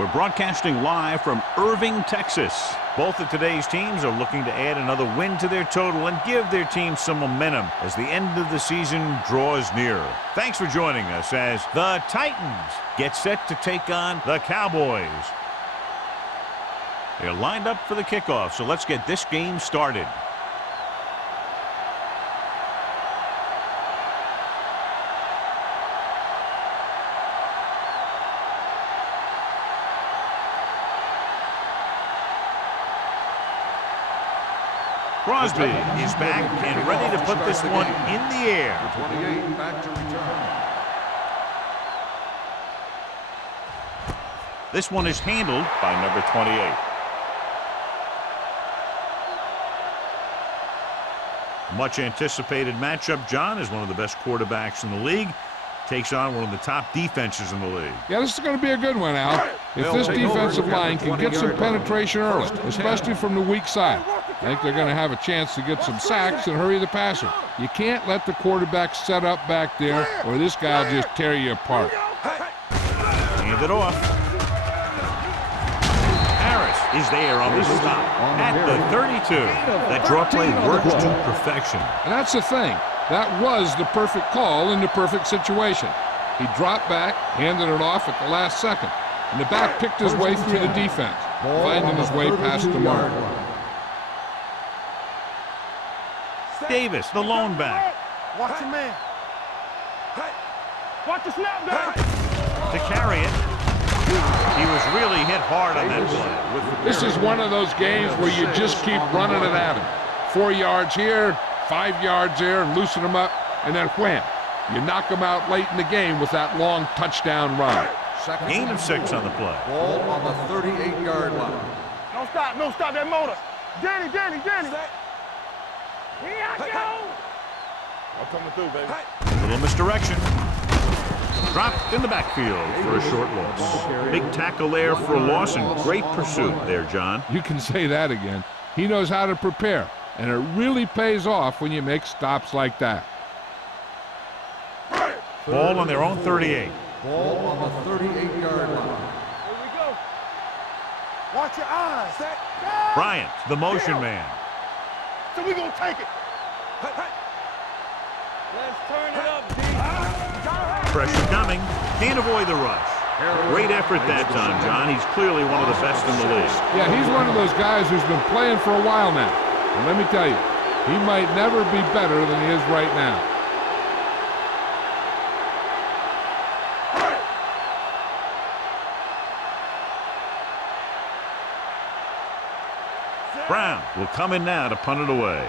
We're broadcasting live from Irving, Texas. Both of today's teams are looking to add another win to their total and give their team some momentum as the end of the season draws nearer. Thanks for joining us as the Titans get set to take on the Cowboys. They're lined up for the kickoff, so let's get this game started. Crosby is back and ready to put this one in the air. 28 back to return. This one is handled by number 28. Much anticipated matchup, John, is one of the best quarterbacks in the league. Takes on one of the top defenses in the league. Yeah, this is going to be a good one, Al. If this defensive line can get some penetration early, especially from the weak side, I think they're going to have a chance to get some sacks and hurry the passer. You can't let the quarterback set up back there or this guy will just tear you apart. Hand it off. Harris is there on the stop at the 32. That draw play works to perfection. And that's the thing. That was the perfect call in the perfect situation. He dropped back, handed it off at the last second, and the back picked his way through the defense, finding his way past the mark. Davis, the lone back. Watch your man. Watch the snap back. To carry it. He was really hit hard on that play. This is one of those games where you just keep running it at him. 4 yards here, 5 yards there, and loosen them up, and then wham. You knock them out late in the game with that long touchdown run. Gain of 6 on the play. Ball on the 38-yard line. No stop that motor. Danny. Here I go. I'm coming through, baby. A little misdirection. Dropped in the backfield for a short loss. Big tackle there for a loss and great pursuit there, John. You can say that again. He knows how to prepare, and it really pays off when you make stops like that. Ball on their own 38. Ball on the 38-yard line. Here we go. Watch your eyes. Bryant, the motion man. So we gonna take it. Let's turn it up, D. Pressure coming. Can't avoid the rush. Great effort that time, John. He's clearly one of the best in the league. Yeah, he's one of those guys who's been playing for a while now. And let me tell you, he might never be better than he is right now. Brown will come in now to punt it away.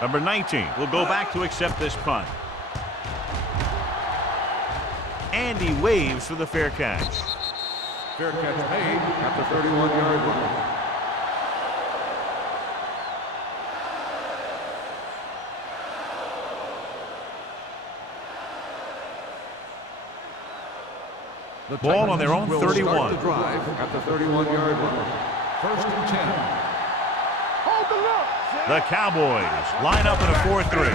Number 19 will go back to accept this punt. And he waves for the fair catch. Fair catch made at the 31-yard line. The Ball on their own will 31. Start the drive at the 31-yard line. First and 10. Hold the look. The Cowboys line up in a 4-3.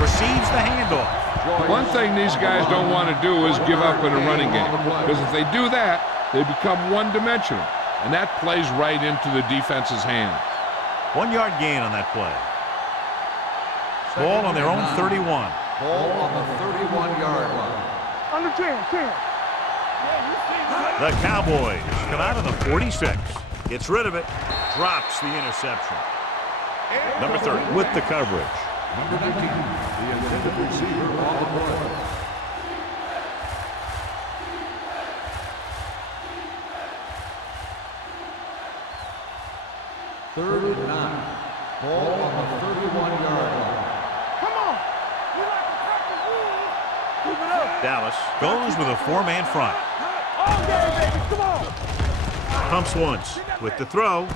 Receives the handoff. One thing these guys don't want to do is give up in a running game. Because if they do that, they become one-dimensional. And that plays right into the defense's hand. 1 yard gain on that play. Ball on their own 31. Ball on the 31-yard line. Under 10. The Cowboys come out of the 46. Gets rid of it. Drops the interception. Number 30 with the coverage. Number 19, the intended receiver on the play. Third and 9. Ball on the 31-yard line. Come on. We like to crack the rules. Keep it up. Dallas goes with a 4-man front. All day, baby. Come on. Pumps once with the throw.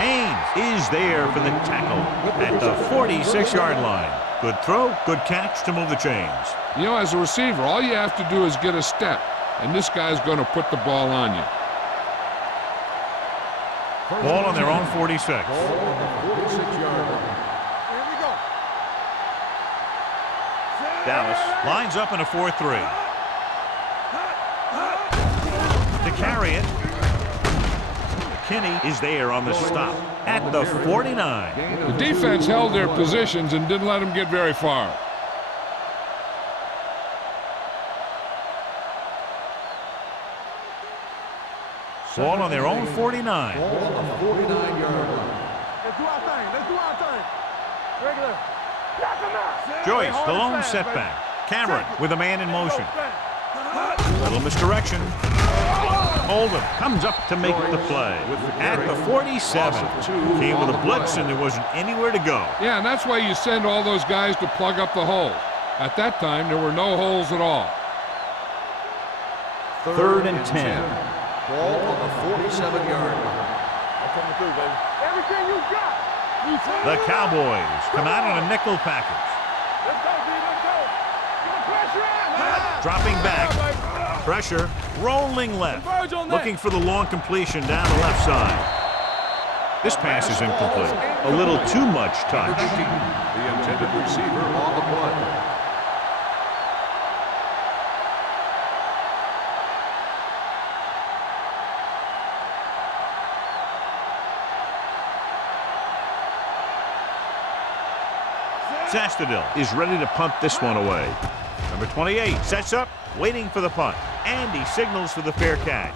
Haynes is there for the tackle at the 46-yard line. Good throw, good catch to move the chains. You know, as a receiver, all you have to do is get a step, and this guy's going to put the ball on you. Ball on their own 46. Ball on the 46-yard line. Here we go. Dallas lines up in a 4-3. carry it. McKinney is there on the stop at the 49. The defense held their positions and didn't let them get very far. Ball on their own 49. Ball on the 49-yard line. Let's do our thing. Let's do our thing. Regular. Knock him out. Joyce, the lone setback. Cameron with a man in motion. Little misdirection. Oldham comes up to make the play at the 47. Came with a blitz and there wasn't anywhere to go. Yeah, and that's why you send all those guys to plug up the holes. At that time, there were no holes at all. 3rd and 10. Ball on the 47-yard line. Coming through, baby. Everything you got. The Cowboys come out on a nickel package. Let's go, D. Let's go. Get the pressure on. Dropping back. Pressure. Rolling left. Looking for the long completion down the left side. This pass is incomplete. A little too much touch. The intended receiver on the play. Zastadil is ready to punt this one away. Number 28 sets up, waiting for the punt. And he signals for the fair catch.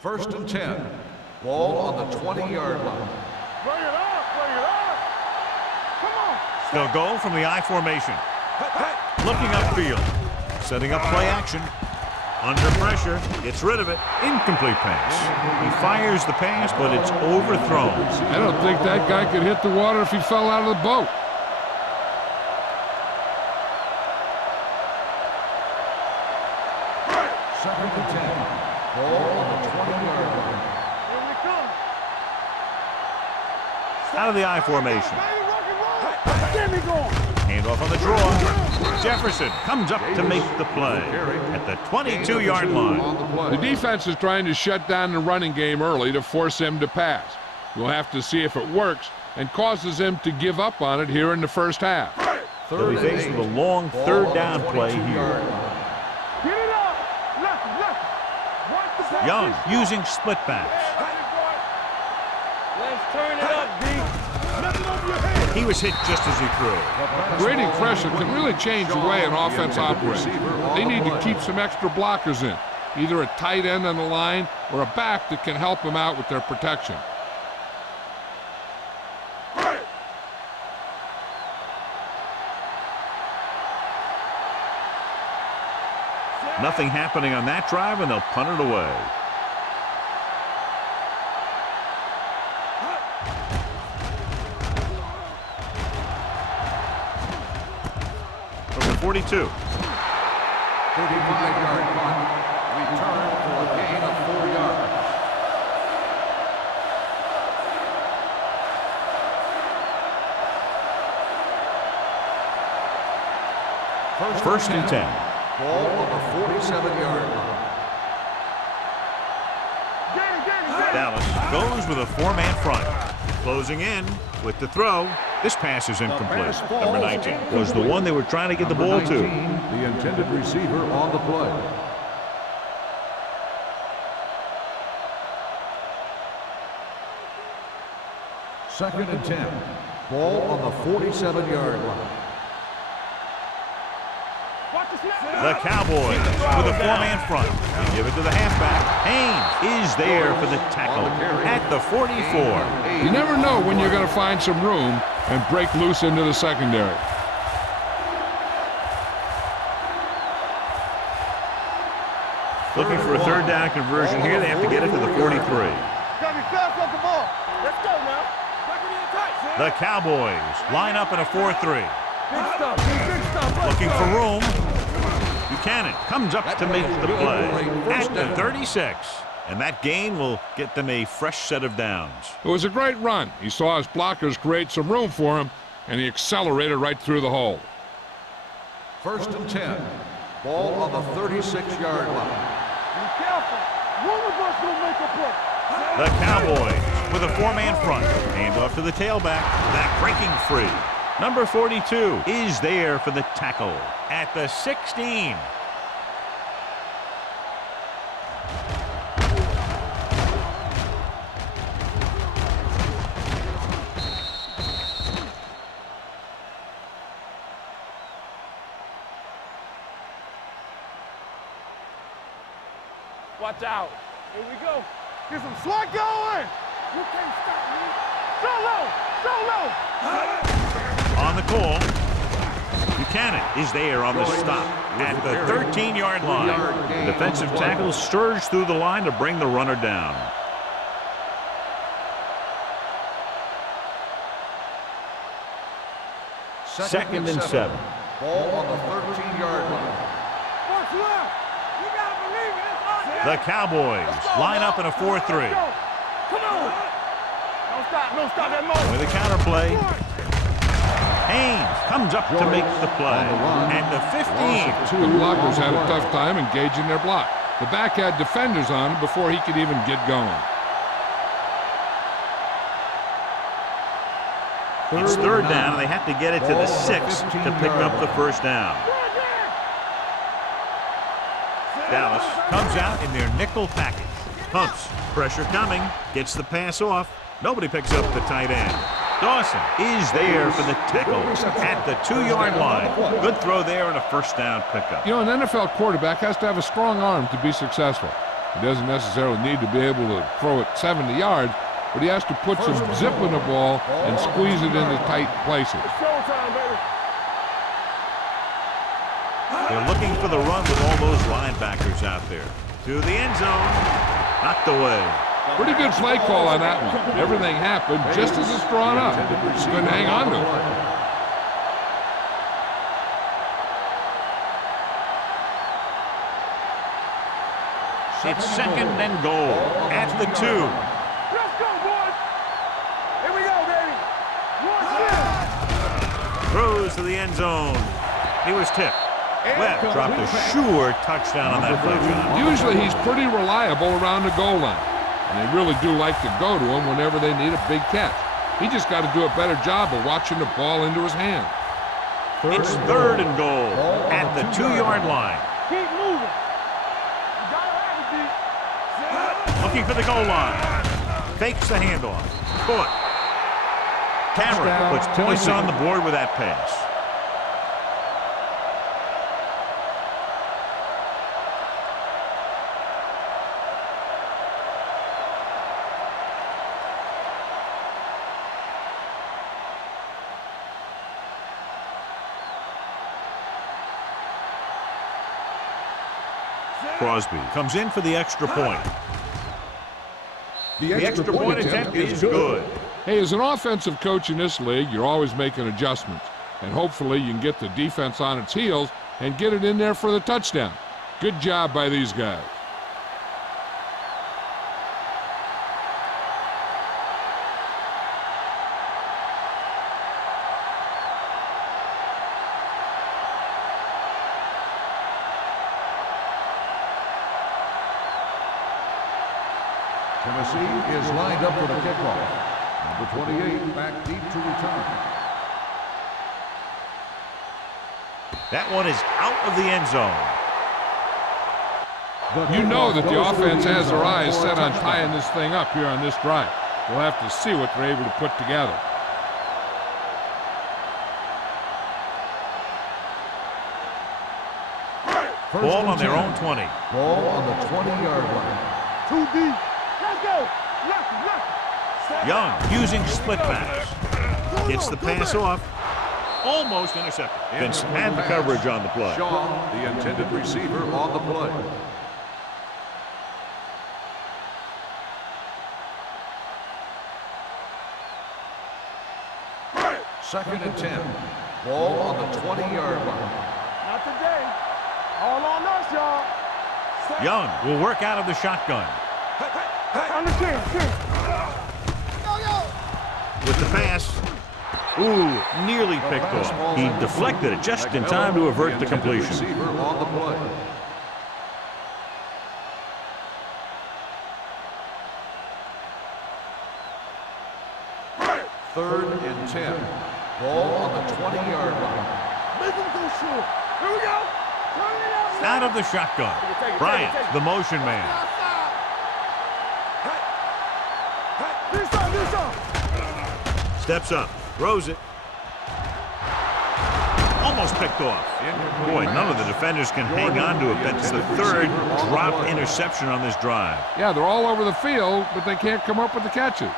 First and 10. Ball on the 20-yard line. Bring it up. Bring it up. Come on. They'll go from the I formation. Looking upfield. Setting up play action. Under pressure. Gets rid of it. Incomplete pass. He fires the pass, but it's overthrown. I don't think that guy could hit the water if he fell out of the boat. Second and 10. Ball on the 20-yard line. Here we come. Out of the I formation. Baby, rock and roll. Get me going. Handoff on the draw. Jefferson comes up to make the play at the 22-yard line. The defense is trying to shut down the running game early to force him to pass. We'll have to see if it works and causes him to give up on it here in the first half. They'll be faced with a long third down play here. Get it up. Left. Watch the pass. Young using split backs. Let's turn it up, D. Nothing over your head. He was hit just as he threw. Grading pressure can really change the way an offense operates. They need to keep some extra blockers in, either a tight end on the line or a back that can help them out with their protection. Nothing happening on that drive, and they'll punt it away. From the 42. 35-yard punt. Return for a gain of 4 yards. First and 10. Ball on the 47-yard line. Dallas goes with a 4-man front. Closing in with the throw. This pass is incomplete. Number 19 was the one they were trying to get the ball to. The intended receiver on the play. Second and 10. Ball on the 47-yard line. The Cowboys with a 4-man front. They give it to the halfback. Haynes is there for the tackle at the 44. You never know when you're going to find some room and break loose into the secondary. Looking for a third down conversion here. They have to get it to the 43. Gotta be fast off the ball. Let's go now. The Cowboys line up in a 4-3. Big stuff. Big stuff. Looking for room. Buchanan comes up to make the play at the 36. And that gain will get them a fresh set of downs. It was a great run. He saw his blockers create some room for him, and he accelerated right through the hole. First and 10. Ball on the 36-yard line. Be careful. One of us will make a play. The Cowboys with a four-man front. Handoff to the tailback. Back breaking free. Number 42 is there for the tackle at the 16. Watch out. Here we go. Get some swat going. You can't stop me. Solo. On the call. Buchanan is there on the stop at the 13-yard line. Defensive tackle surged through the line to bring the runner down. Second and 7. Ball on the 13-yard line. What's left? You gotta believe it. It's on you. The Cowboys line up in a 4-3. Come on. Don't stop that motion. With a counterplay, Haynes comes up to make the play. And the 15. The blockers had a tough time engaging their block. The back had defenders on him before he could even get going. It's third down, and they have to get it to the 6 to pick up the first down. Dallas comes out in their nickel package. Pumps, pressure coming, gets the pass off. Nobody picks up the tight end. Dawson is there for the tackle at the 2-yard line. Good throw there and a first down pickup. You know, an NFL quarterback has to have a strong arm to be successful. He doesn't necessarily need to be able to throw it 70 yards, but he has to put some zip in the ball and squeeze it into tight places. It's showtime, baby. They're looking for the run with all those linebackers out there. To the end zone. Knocked away. Pretty good play call on that one. Everything happened just as it's drawn up. Just couldn't hang on to it. It's second and goal at the 2. Let's go, boys. Here we go, baby. Watch Throws to the end zone. He was tipped. Webb dropped a sure touchdown on that play. Usually he's pretty reliable around the goal line, and they really do like to go to him whenever they need a big catch. He just got to do a better job of watching the ball into his hand. It's third and goal at the 2-yard line. Keep moving. You gotta have it, D. Looking for the goal line. Fakes the handoff. Caught. Cameron puts points on the board with that pass. Crosby comes in for the extra point. The extra point attempt is good. Hey, as an offensive coach in this league, you're always making adjustments. And hopefully you can get the defense on its heels and get it in there for the touchdown. Good job by these guys. Tennessee is lined up for the kickoff. Number 28 back deep to return. That one is out of the end zone. You know that the offense has their eyes set on tying this thing up here on this drive. We'll have to see what they're able to put together. Ball on their own 20. Ball on the 20-yard line. 2 deep. Let's go. Left. Young using split pass. Gets the pass off. Almost intercepted. Vince had the coverage on the play. Shaw, the intended receiver, on the play. Second and 10. Ball on the 20-yard line. Not today. All on us, y'all. Young will work out of the shotgun. On the 10. With the pass. Ooh, nearly picked off. He deflected it just in time to avert the completion. Receiver on the play. 3rd and 10. Ball on the 20-yard line. Make him go short. Here we go. Turn it out. Out of the shotgun. Bryant, the motion man. This side. Steps up, throws it. Almost picked off. Boy, none of the defenders can hang on to it. That's the 3rd dropped interception on this drive. Yeah, they're all over the field, but they can't come up with the catches.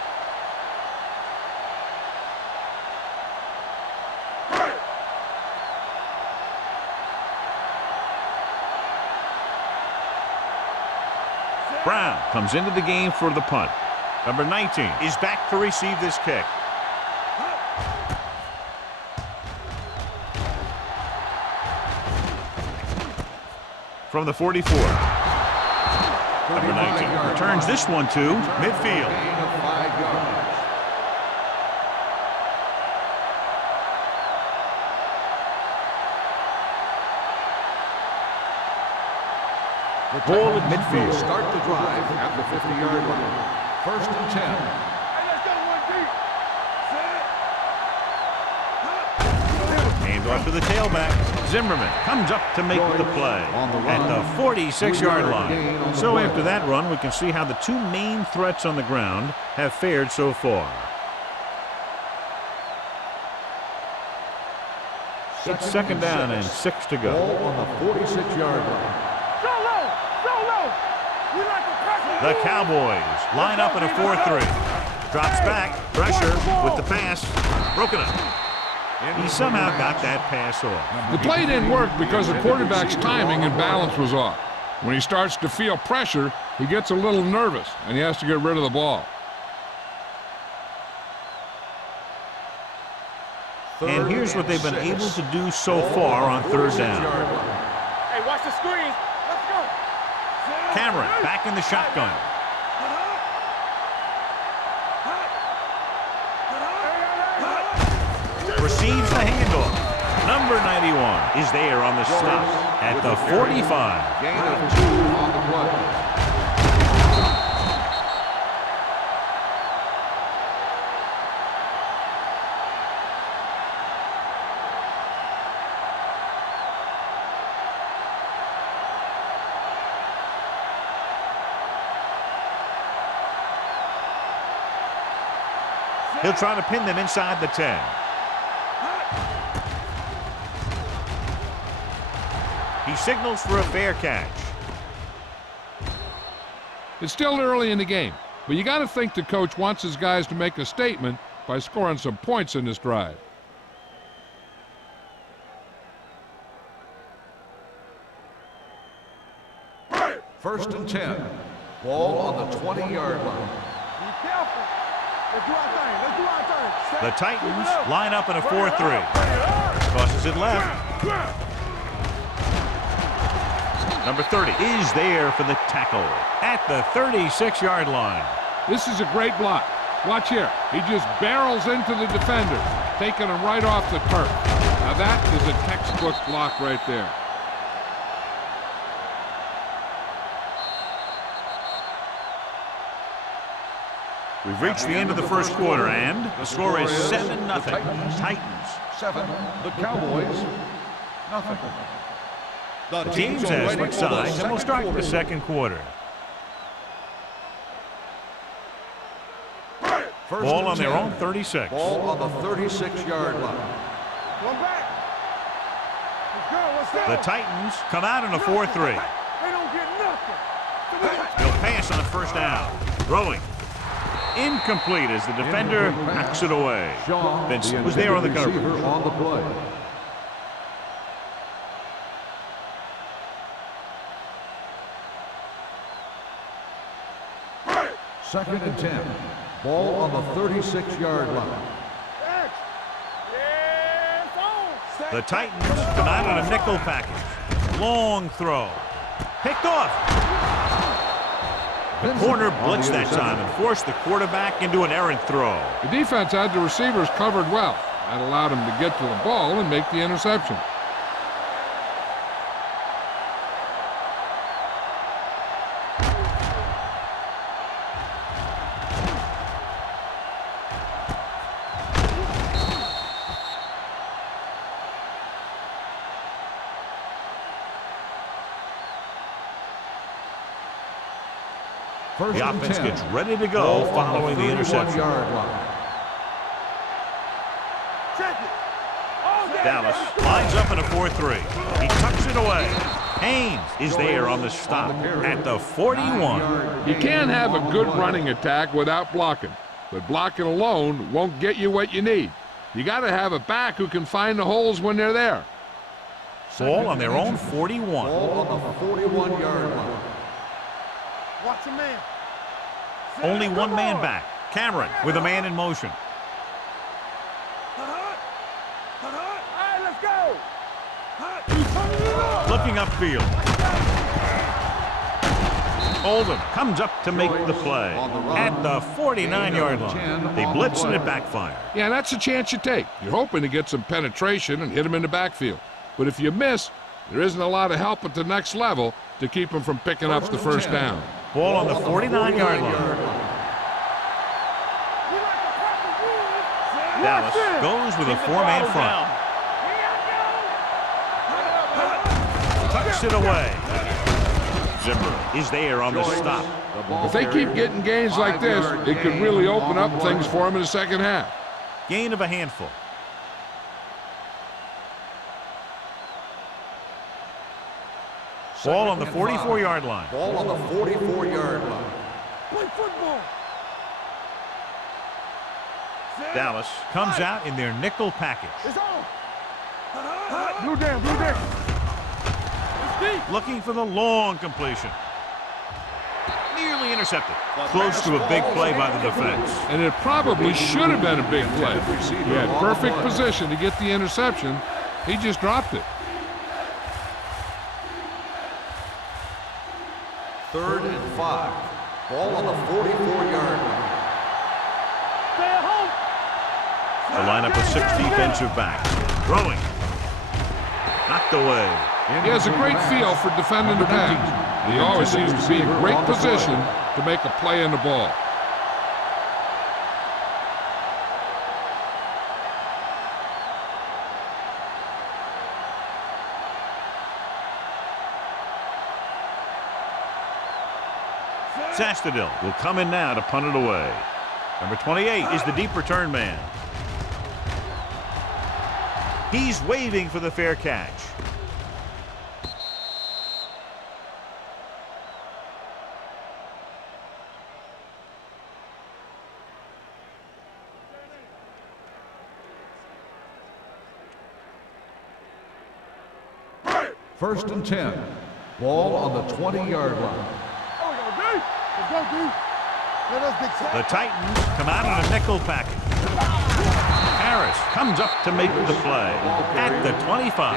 Brown comes into the game for the punt. Number 19 is back to receive this kick. From the 44. Number 19 returns this one to midfield. Gain of 5 yards. Ball at midfield. Start the drive at the 50-yard line. 1st and 10. Hey, let's go one deep. Set. Hand off to the tailback. Zimmerman comes up to make the play at the 46-yard line. So after that run, we can see how the 2 main threats on the ground have fared so far. It's 2nd down and 6 to go. Ball on the 46-yard line. We like to press. The Cowboys line up in a 4-3. Drops back, pressure with the pass, broken up. He somehow got that pass off. The play didn't work because the quarterback's timing and balance was off. When he starts to feel pressure, he gets a little nervous, and he has to get rid of the ball. And here's what they've been able to do so far on 3rd down. Hey, watch the screen. Let's go. Cameron back in the shotgun. Receives the handoff. Number 91 is there on the stop at the 45. Gain of 2 on the play. He'll try to pin them inside the 10. He signals for a fair catch. It's still early in the game, but you got to think the coach wants his guys to make a statement by scoring some points in this drive. First and 10. Ball on the 20-yard line. Be careful. Let's do our thing. Let's do our thing. Set. The Titans line up in a 4-3. Tosses it left. Number 30 is there for the tackle at the 36-yard line. This is a great block. Watch here. He just barrels into the defender, taking him right off the turf. Now that is a textbook block right there. We've reached the end of the first quarter, and the score is 7-0. Titans. 7. The Cowboys. Nothing. The teams have switched sides, and we'll start the second quarter. Ball on their own 36. Ball on the 36-yard line. One back. Let's go. Let's go. The Titans come out in a 4-3. They don't get nothing. They'll pass on the first down. Throwing. Incomplete as the defender knocks it away. Vince was there on the coverage. On the play. Second and 10. Ball on the 36-yard line. The Titans come out on a nickel package. Long throw. Picked off. The corner blitzed that time and forced the quarterback into an errant throw. The defense had the receivers covered well. That allowed him to get to the ball and make the interception. First The and offense 10. gets ready to go Ball on following the 31 interception. yard line. Check it. Oh, yeah, Dallas yeah. lines up in a 4-3. He tucks it away. Haynes is there on the stop at the 41. You can't have a good running attack without blocking, but blocking alone won't get you what you need. You got to have a back who can find the holes when they're there. Ball on their own 41. Ball on the 41 yard line. Watch a man. Only Come one man on. back. Cameron with a man in motion. All right, let's go. Looking upfield. Oldham comes up to make the play at the 49-yard line. They blitz and it backfires. Yeah, that's a chance you take. You're hoping to get some penetration and hit him in the backfield. But if you miss, there isn't a lot of help at the next level to keep him from picking up the first down. Ball on the 49-yard line. Dallas goes with a four-man front. Tucks it away. Zimmer is there on the stop. If they keep getting gains like this, it could really open up things for them in the second half. Gain of a handful. Ball on the 44-yard line. Ball on the 44 yard line. Play football. Dallas comes out in their nickel package. It's on. Blue down, blue down. It's deep. Looking for the long completion. Nearly intercepted. Close to a big play by the defense. And it probably should have been a big play. He had perfect position to get the interception. He just dropped it. 3rd and 5. Ball on the 44 yard line. Stay at home. The lineup with 6 defensive backs. Throwing. Knocked away. He has a great feel for defending the pass. He always seems to be in great position to make a play in the ball. Sastadil will come in now to punt it away. Number 28 is the deep return man. He's waving for the fair catch. First and 10. Ball on the 20 yard line. Oh, we go, D. Let's go, D. Let us big time. The Titans come out in a nickel package. Harris comes up to make the play at the 25.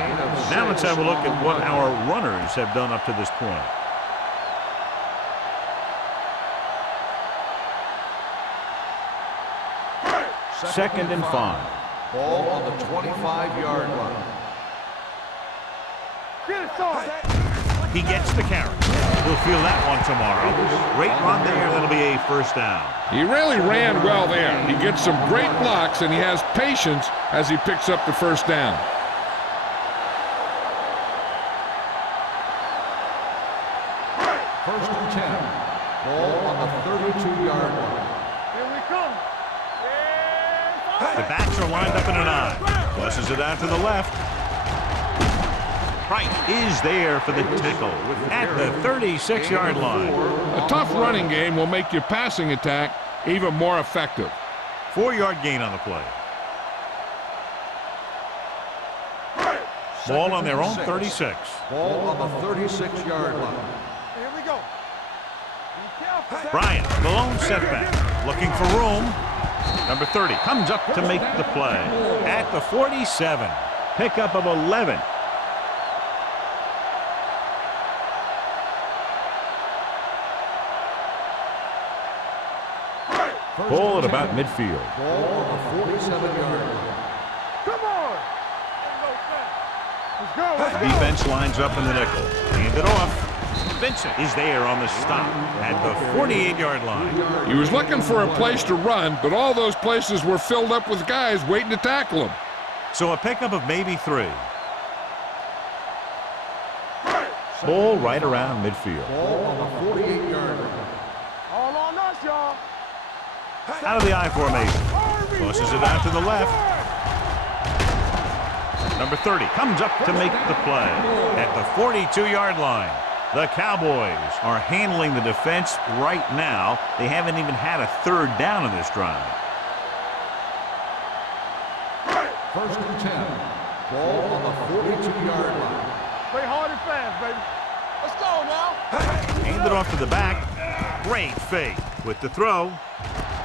Now let's have a look at what our runners have done up to this point. Second and 5. Ball on the 25 yard line. Get it started. He gets the carry. He'll feel that one tomorrow. Great run there. That'll be a first down. He really ran well there. He gets some great blocks, and he has patience as he picks up the first down. First and 10. Ball on the 32 yard line. Here we come. The backs are lined up in an I. Flushes it out to the left. Price is there for the tackle at the 36-yard line. A tough running game will make your passing attack even more effective. 4-yard gain on the play. Ball on their own 36. Ball on the 36 yard line. Here we go. Be careful. Bryant, the lone setback, looking for room. Number 30 comes up to make the play at the 47. Pickup of 11. Ball at about midfield. Ball on the 47 yard line. Come on. Let's go. Let's The go. defense lines up in the nickel. Hand it off. Vincent is there on the stop at the 48-yard line. He was looking for a place to run, but all those places were filled up with guys waiting to tackle him. So a pickup of maybe 3. Ball right around midfield. Ball on the 48 yard line. y'all. Out of the I formation. Tosses it out to the left. Number 30 comes up to make the play at the 42-yard line. The Cowboys are handling the defense right now. They haven't even had a third down in this drive. First and 10. Ball on the 42-yard line. Play hard and fast, baby. Let's go now. Aimed it off to the back. Great fake with the throw.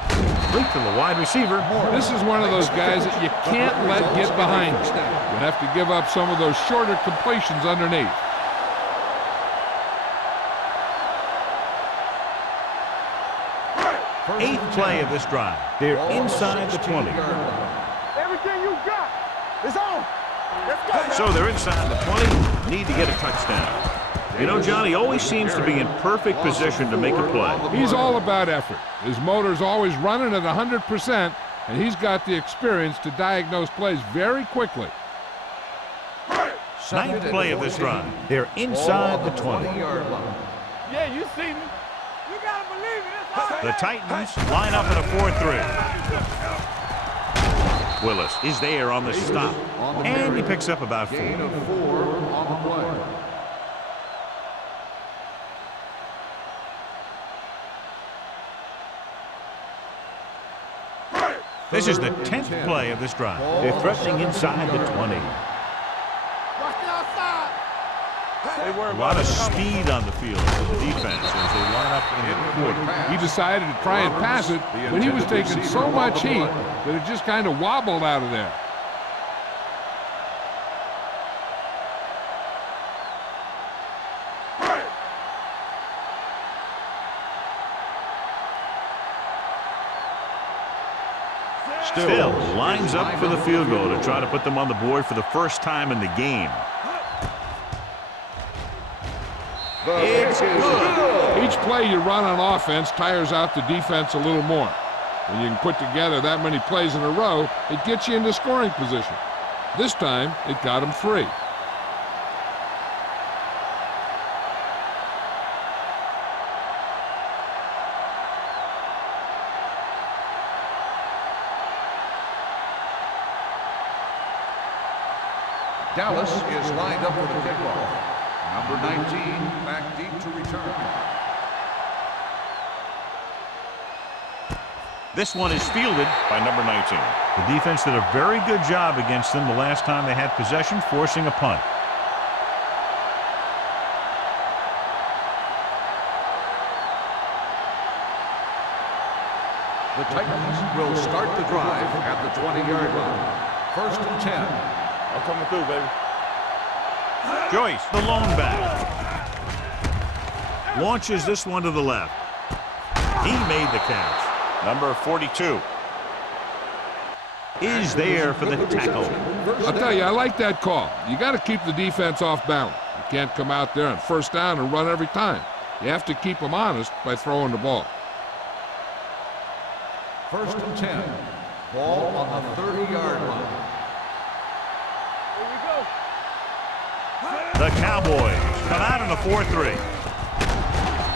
Complete to the wide receiver. This is one of those guys that you can't let get behind you. You have to give up some of those shorter completions underneath. Eighth play of this drive. They're inside the 20. Everything you got is on. Let's go. So they're inside the 20. Need to get a touchdown. You know, John, he always seems to be in perfect position to make a play. He's all about effort. His motor's always running at 100%, and he's got the experience to diagnose plays very quickly. Ninth play of this drive. They're inside the 20. Yeah, you see me. You gotta believe it. It's all The Titans line up in a 4-3. Willis is there on the stop, and he picks up about 4. Gain of 4 on the play. This is the 10th play of this drive. They're threatening inside the 20. Watch the outside. A lot of speed on the field for the defense as they line up in the quarter. He decided to try and pass it, but he was taking so much heat that it just kind of wobbled out of there. Still lines up for the field goal to try to put them on the board for the first time in the game. It's good. Each play you run on offense tires out the defense a little more. When you can put together that many plays in a row, it gets you into scoring position. This time, it got him 3. Dallas is lined up for the kickoff. Number 19 back deep to return. This one is fielded by number 19. The defense did a very good job against them the last time they had possession, forcing a punt. The Titans will start the drive at the 20-yard line. First and 10. I'm coming through, baby. Joyce, the lone back. Launches this one to the left. He made the catch. Number 42 is there for the tackle. I'll tell you, I like that call. You got to keep the defense off balance. You can't come out there on first down and run every time. You have to keep them honest by throwing the ball. First and 10. Ball on the 30-yard line. The Cowboys come out in a 4-3.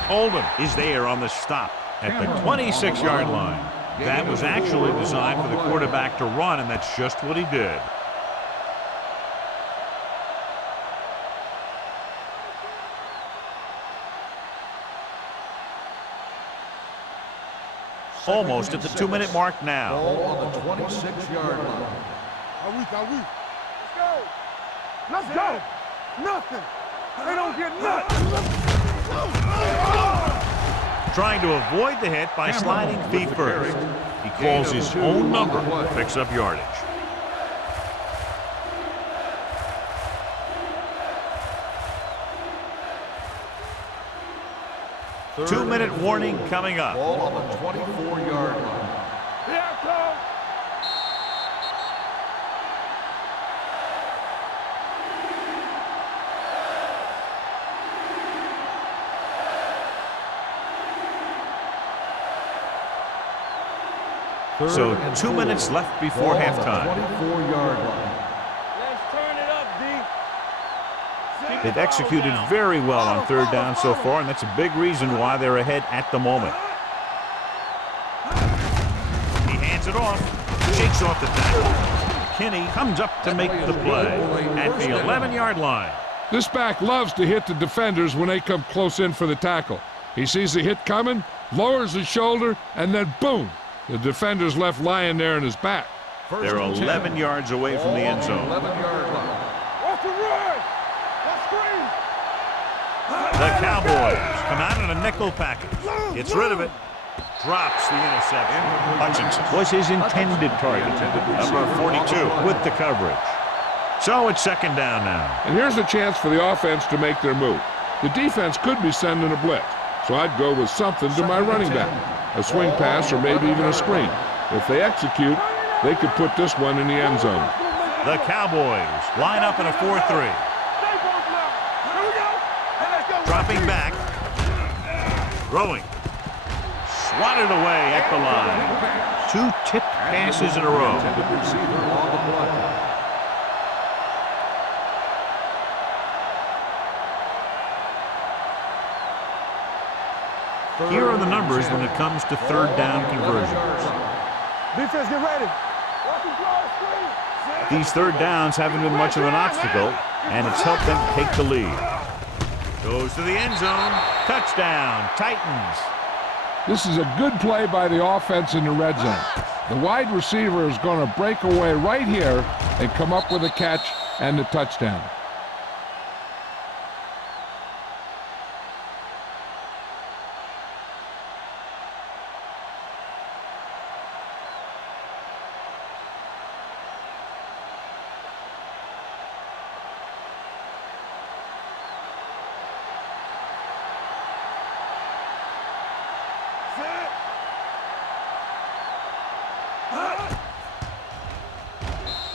Oldham is there on the stop at the 26-yard line. That was actually designed for the quarterback to run, and that's just what he did. Almost at the 2-minute mark now. Ball on the 26-yard line. Let's go. Let's go. Nothing. They don't get nothing. Trying to avoid the hit by sliding feet first. He calls his own number, picks up yardage. Two-minute warning coming up. Ball on the 24-yard line. Here I come. So 2 minutes left before halftime. 24-yard line. Let's turn it up, D. They've executed very well on third down so far, and that's a big reason why they're ahead at the moment. shakes off the tackle. McKinney comes up to make the play at the 11-yard line. This back loves to hit the defenders when they come close in for the tackle. He sees the hit coming, lowers his shoulder, and then boom, the defender's left lying there in his back. They're 11 yards away from the end zone. 11-yard line. Off the run! Let's screen! The Cowboys come out in a nickel package. Gets rid of it. Drops the interception. Hutchinson was his intended target. Number 42 with the coverage. So it's second down now. And here's a chance for the offense to make their move. The defense could be sending a blitz, so I'd go with something to my running back. A swing pass or maybe even a screen. If they execute, they could put this one in the end zone. The Cowboys line up in a 4-3. Dropping back. Throwing. Swatted away at the line. 2 tipped passes in a row. Here are the numbers when it comes to third down conversions. Defense, get ready. These third downs haven't been much of an obstacle, and it's helped them take the lead. Goes to the end zone. Touchdown, Titans. This is a good play by the offense in the red zone. The wide receiver is going to break away right here and come up with a catch and the touchdown.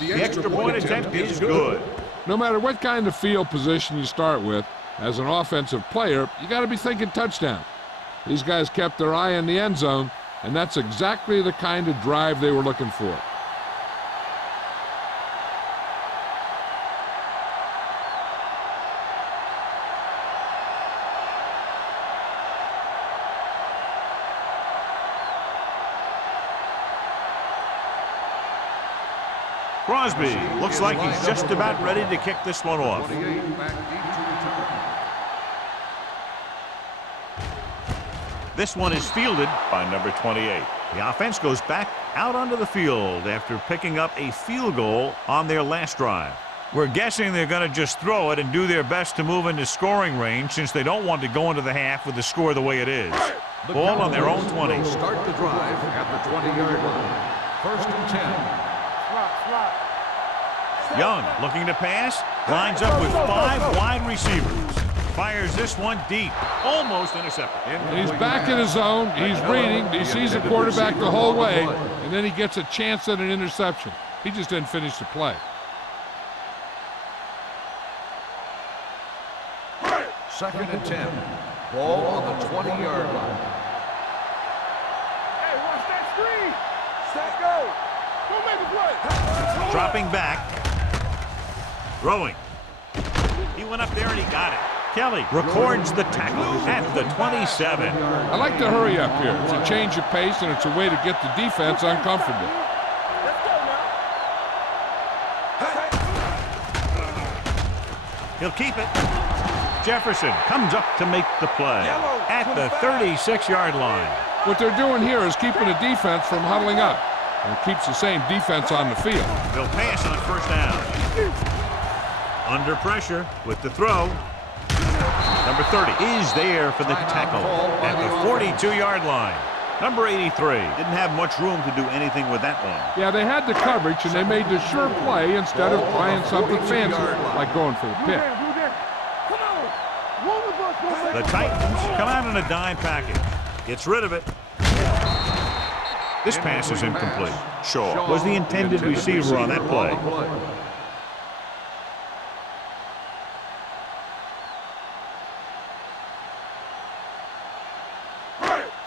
The extra point attempt is good. No matter what kind of field position you start with, as an offensive player, you got to be thinking touchdown. These guys kept their eye on the end zone, and that's exactly the kind of drive they were looking for. Crosby looks like he's just about ready to kick this one off. This one is fielded by number 28. The offense goes back out onto the field after picking up a field goal on their last drive. We're guessing they're going to just throw it and do their best to move into scoring range since they don't want to go into the half with the score the way it is. Ball on their own 20. Start the drive at the 20-yard line. First and 10. Young looking to pass, lines up with 5 wide receivers. Fires this one deep, almost intercepted. He's back in his zone, he's reading, he sees the quarterback the whole way, and then he gets a chance at an interception. He just didn't finish the play. Second and 10. Ball on the 20-yard line. Hey, watch that screen. Set go. Go make a play. Dropping back. Throwing. He went up there and he got it. Kelly records the tackle at the 27. I like to hurry up here. It's a change of pace, and it's a way to get the defense uncomfortable. Let's go now. He'll keep it. Jefferson comes up to make the play at the 36-yard line. What they're doing here is keeping the defense from huddling up. And it keeps the same defense on the field. They'll pass on first down. Under pressure with the throw. Number 30 is there for the tackle at the 42-yard line. Number 83 didn't have much room to do anything with that one. Yeah, they had the coverage, and they made the sure play instead of trying something fancy, like going for the pick. The Titans come out in a dime package. Gets rid of it. This pass is incomplete. Shaw was the intended receiver on that play.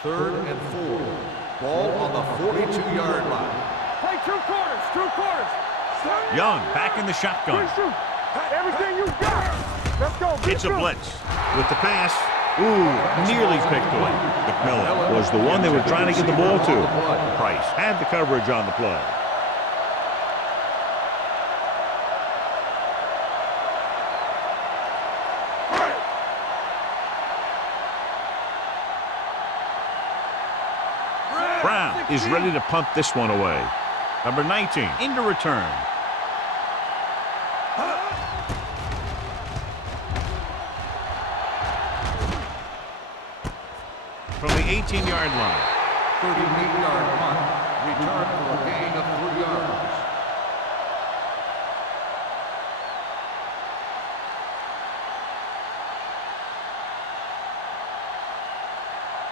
Third and 4. Ball on the 42-yard line. Play 2 quarters, 2 quarters. Young back in the shotgun. Everything you got. Let's go. It's a blitz. With the pass, nearly picked away. McMillan was the one they were trying to get the ball to. Price had the coverage on the play. Brown is ready to punt this one away. Number 19 into return. From the 18-yard line. 38-yard punt. Return for a gain of 3 yards.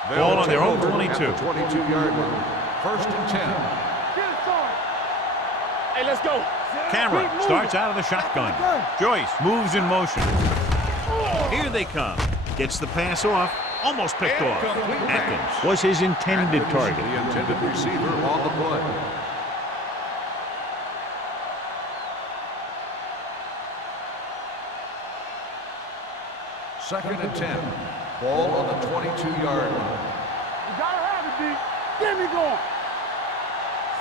Ball on their own 22. 22-yard line. 1st and 10. Hey, let's go. Cameron starts out of the shotgun. Joyce moves in motion. Here they come. Gets the pass off. Almost picked off. Atkins was his intended target. The intended receiver on the play. Second and 10. Ball on the 22-yard line. You gotta have it, D. Get me going.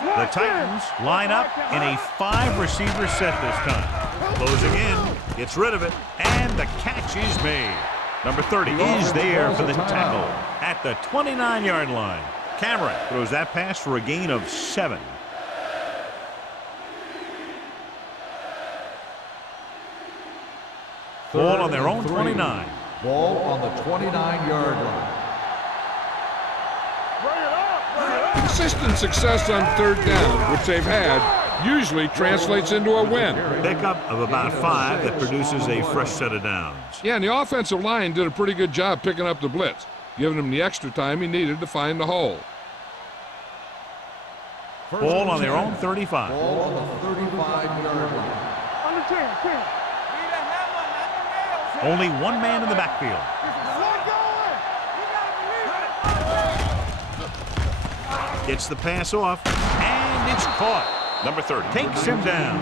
The Titans line up in a 5-receiver set this time. Closing in, gets rid of it, and the catch is made. Number 30 is there for the tackle at the 29-yard line. Cameron throws that pass for a gain of 7. Ball on their own 29. Ball on the 29-yard line. Consistent success on 3rd down, which they've had, usually translates into a win. Pickup of about 5 that produces a fresh set of downs. Yeah, and the offensive line did a pretty good job picking up the blitz, giving him the extra time he needed to find the hole. Ball on their own 35. Ball on the 35-yard line. Under 10. Only one man in the backfield. Gets the pass off, and it's caught. Number 30 takes him down.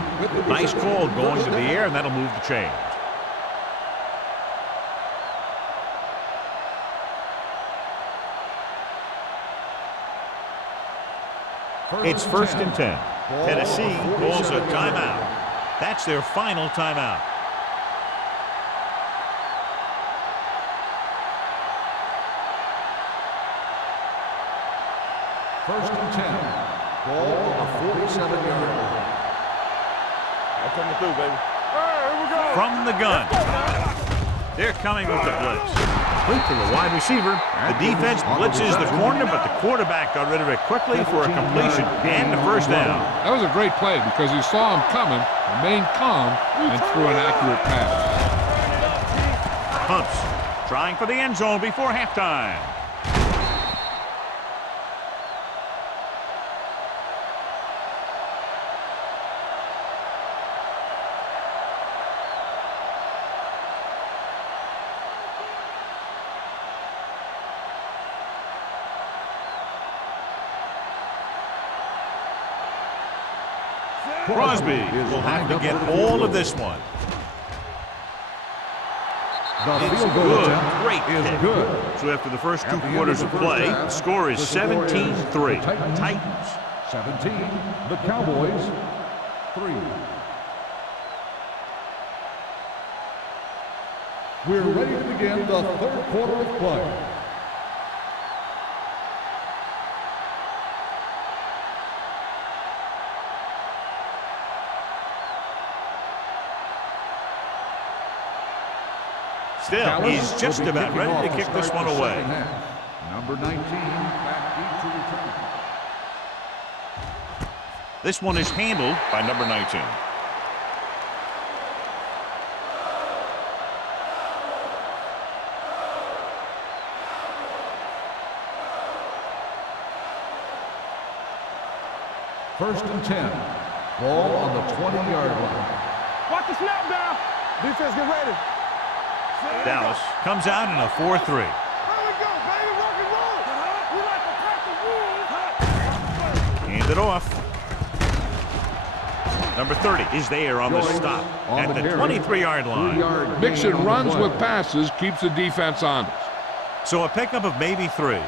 Nice call going to the air, and that'll move the chains. It's 1st and 10. Tennessee calls a timeout. That's their final timeout. First and 10. Ball on the 47-yard line. I'm coming through, baby. Hey, here we go. From the gun. They're coming with the blitz. Quick to the wide receiver. The defense blitzes the corner, but the quarterback got rid of it quickly for a completion and the first down. That was a great play because he saw him coming, remained calm, and threw an accurate pass. Pumps, trying for the end zone before halftime. Crosby will have to get all of this one. The It's field goal good. attempt Great is kick. good. So after the first two At the end quarters of of the first play, half, the score is the score is 17-3. the Titans. 17, the Cowboys 3. We're ready to begin the third quarter of play. Still, Dallas he's just will be about kicking ready off to to kick this start one the away. second half. Number 19 back deep to return. This one is handled by number 19. First and 10. Ball on the 20-yard line. Watch the snap now. Defense, get ready. Dallas comes out in a 4-3. There we go, baby. Rock and roll. We like to pack the rules. Hand it off. Number 30 is there on the stop at the 23-yard line. Mixing runs with passes keeps the defense honest. So a pickup of maybe 3.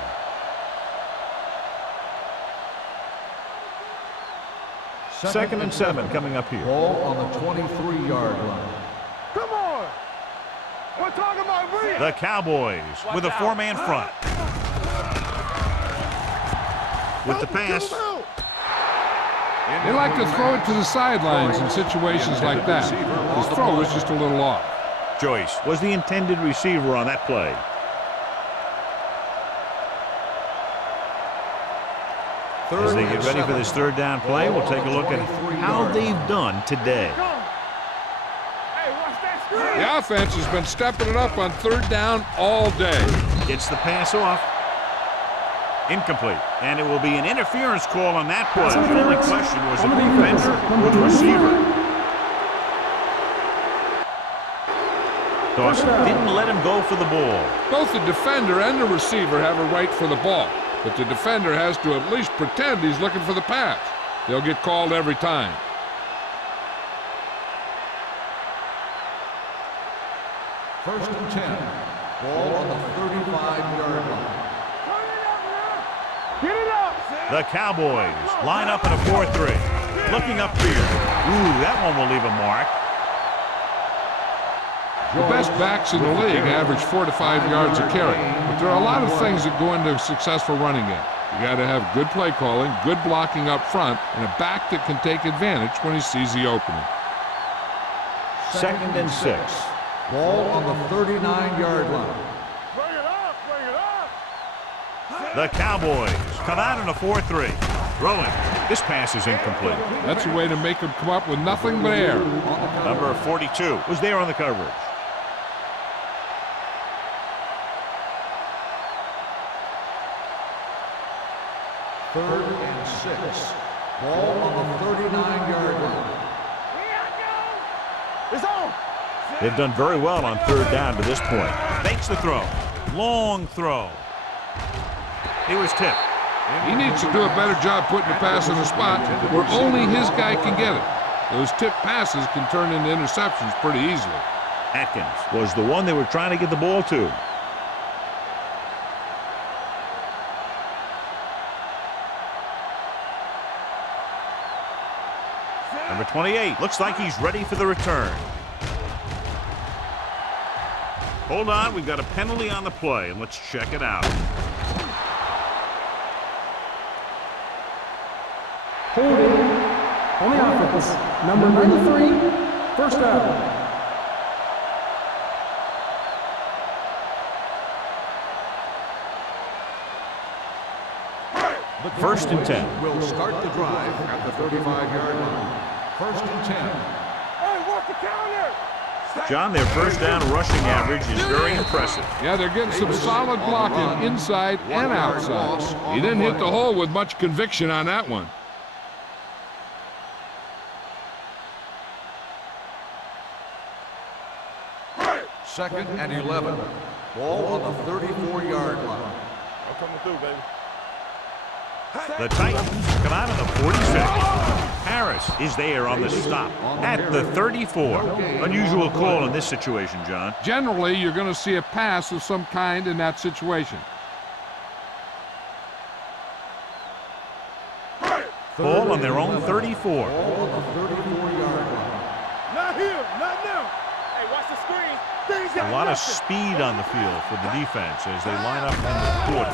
Second and 7 coming up here. Ball on the 23-yard line. Come on. We're talking about real. The Cowboys with a 4-man front. with the pass. They like to throw it to the sidelines in situations like that. His throw was just a little off. Joyce was the intended receiver on that play. As they get ready for this third down play, we'll take a look at how they've done today. The offense has been stepping it up on third down all day. Gets the pass off. Incomplete. And it will be an interference call on that play. The only question was if the defender or the receiver. Dawson didn't let him go for the ball. Both the defender and the receiver have a right for the ball, but the defender has to at least pretend he's looking for the pass. They'll get called every time. First and 10. Ball on the 35-yard line. Get it up! The Cowboys line up in a 4-3. Looking upfield. Ooh, that one will leave a mark. The best backs in the league average 4 to 5 yards a carry, but there are a lot of things that go into a successful running game. You got to have good play calling, good blocking up front, and a back that can take advantage when he sees the opening. Second and 6. Ball on the 39-yard line. Bring it up! Bring it up! The Cowboys come out in a 4-3. Throwing. This pass is incomplete. That's a way to make him come up with nothing but air. Number 42 was there on the coverage. Third and 6. Ball on the 39-yard line. It's on! They've done very well on third down to this point. Fakes the throw. Long throw. He was tipped. He needs to do a better job putting the pass in a spot where only his guy can get it. Those tipped passes can turn into interceptions pretty easily. Atkins was the one they were trying to get the ball to. Number 28 looks like he's ready for the return. Hold on, we've got a penalty on the play, and let's check it out. Holding on the offense. Number 93, first down. First and 10. Will start the drive at the 35-yard line. First and 10. Hey, work the counter! John, their first down rushing average is very impressive. Yeah, they're getting some solid blocking inside and outside. He didn't hit the hole with much conviction on that one. Second and 11. Ball on the 34-yard line. I'm coming through, baby. The Titans come out of the 46. Harris is there on the stop at the 34. Unusual call in this situation, John. Generally, you're going to see a pass of some kind in that situation. Ball on their own 34. Ball on the 34-yard line. Not here, not now. Hey, watch the screen. A lot of speed on the field for the defense as they line up in the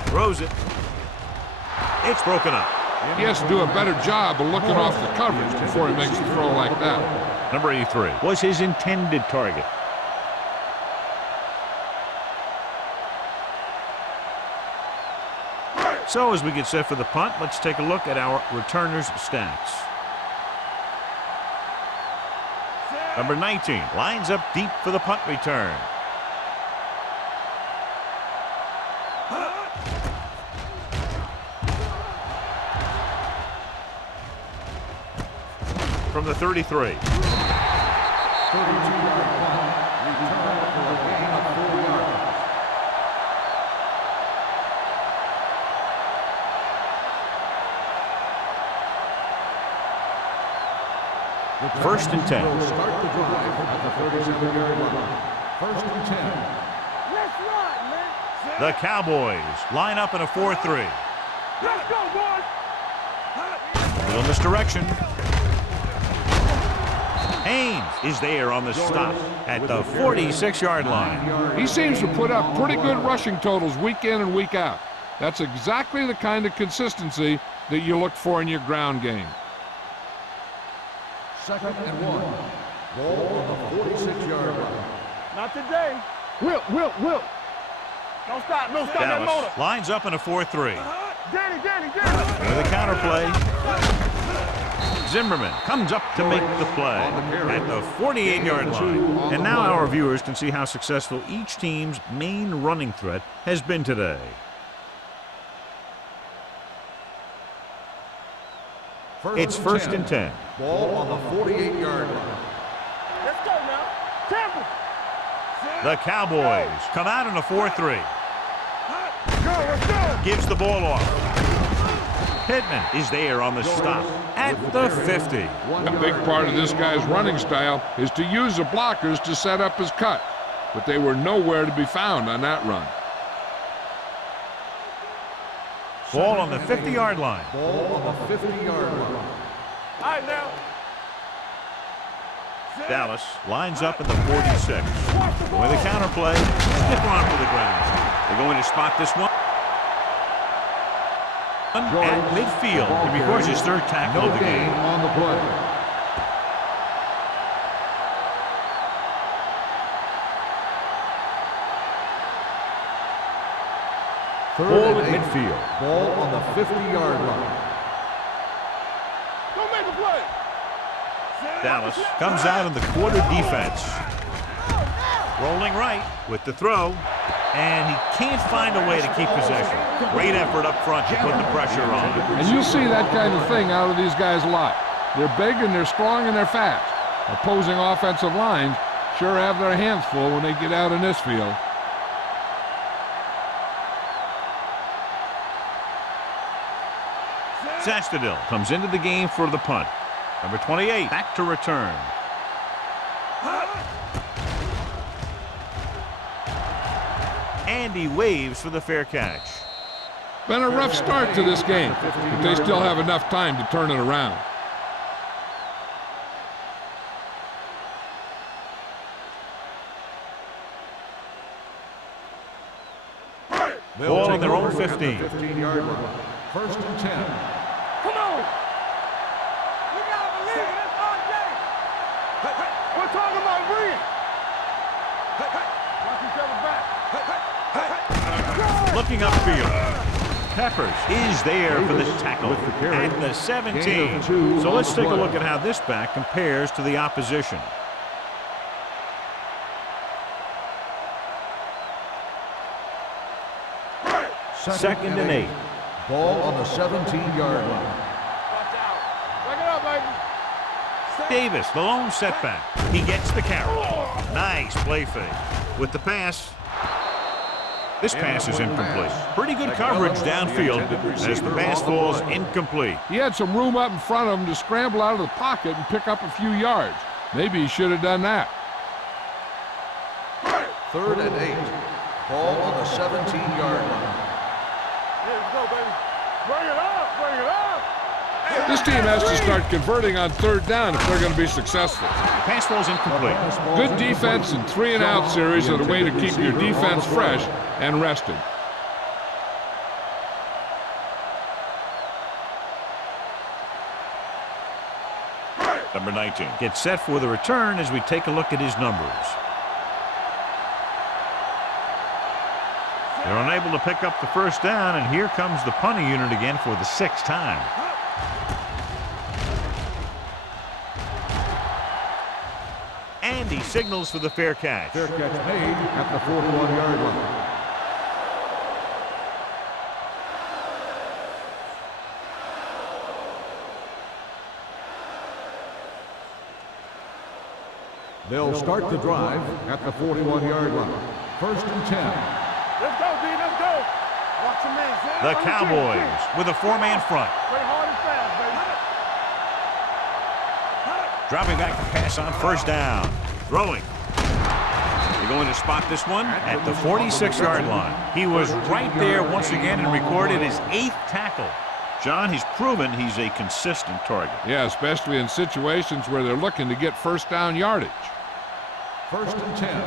40. Throws it. It's broken up. He has to do a better job of looking off the coverage before he makes a throw like that. Number 83 was his intended target. So as we get set for the punt, let's take a look at our returners' stats. Number 19 lines up deep for the punt return. From the 33. 32-yard punt. Return for a gain of 4 yards. First and 10. Will start the drive at the 37-yard line. First and 10. Let's ride, man. The Cowboys line up in a 4-3. Let's go, boys. Little misdirection. Haynes is there on the stop at the 46-yard line. He seems to put up pretty good rushing totals week in and week out. That's exactly the kind of consistency that you look for in your ground game. 2nd and 1. Ball on the 46-yard line. Not today. Will. Don't stop that Dallas motor. lines up in a 4-3. Danny. With a counter play. Zimmerman comes up to make the play at the 48-yard line. And now our viewers can see how successful each team's main running threat has been today. It's 1st and 10. Ball on the 48-yard line. Let's go now. Temple. The Cowboys come out in a 4-3. Let's go. Gives the ball off. Pittman is there on the stop at the 50. A big part of this guy's running style is to use the blockers to set up his cut, but they were nowhere to be found on that run. Ball on the 50-yard line. Ball on the 50-yard line. All right now. Dallas lines up in the 46. With a counter play, stiff arm to the ground. They're going to spot this one at midfield. He records his 3rd tackle of the game. On the play. Ball at midfield. Ball on the 50-yard line. Don't make a play. Dallas comes out in the quarter defense. Rolling right with the throw. And he can't find a way to keep possession. Great effort up front to put the pressure on. And you'll see that kind of thing out of these guys a lot. They're big and they're strong and they're fast. Opposing offensive lines sure have their hands full when they get out in this field. Sastadil comes into the game for the punt. Number 28 back to return. And he waves for the fair catch. Been a rough start to this game, but they still have enough time to turn it around. Ball on their own 15. 15-yard line. 1st and 10. Come on. We gotta believe it. It's our day. We're talking about Reed. Watch each other back. Looking upfield. Peppers is there for the tackle at the 17. So let's take a look at how this back compares to the opposition. Second and 8. Ball on the 17-yard line. Watch out. Break it up, baby. Davis, the lone setback. He gets the carry. Nice play fake. With the pass. This pass is incomplete. Pretty good coverage downfield as the pass falls incomplete. He had some room up in front of him to scramble out of the pocket and pick up a few yards. Maybe he should have done that. 3rd and 8. Ball on the 17-yard line. Here we go, baby. Bring it up. Bring it up. This team has to start converting on 3rd down if they're going to be successful. Pass falls incomplete. Good defense and 3-and-out series are the way to keep your defense fresh and rested. Number 19 gets set for the return as we take a look at his numbers. They're unable to pick up the 1st down, and here comes the punting unit again for the 6th time. And he signals for the fair catch. Fair catch made at the 41-yard line. They'll start the drive at the 41-yard line. 1st and 10. Let's go, D. Let's go. Watch your man. The Cowboys with a 4-man front. Play hard and fast, baby. Dropping back to pass on 1st down. Throwing. They're going to spot this one at the 46-yard line. He was right there once again and recorded his 8th tackle. John, he's proven he's a consistent target. Yeah, especially in situations where they're looking to get 1st down yardage. 1st and 10.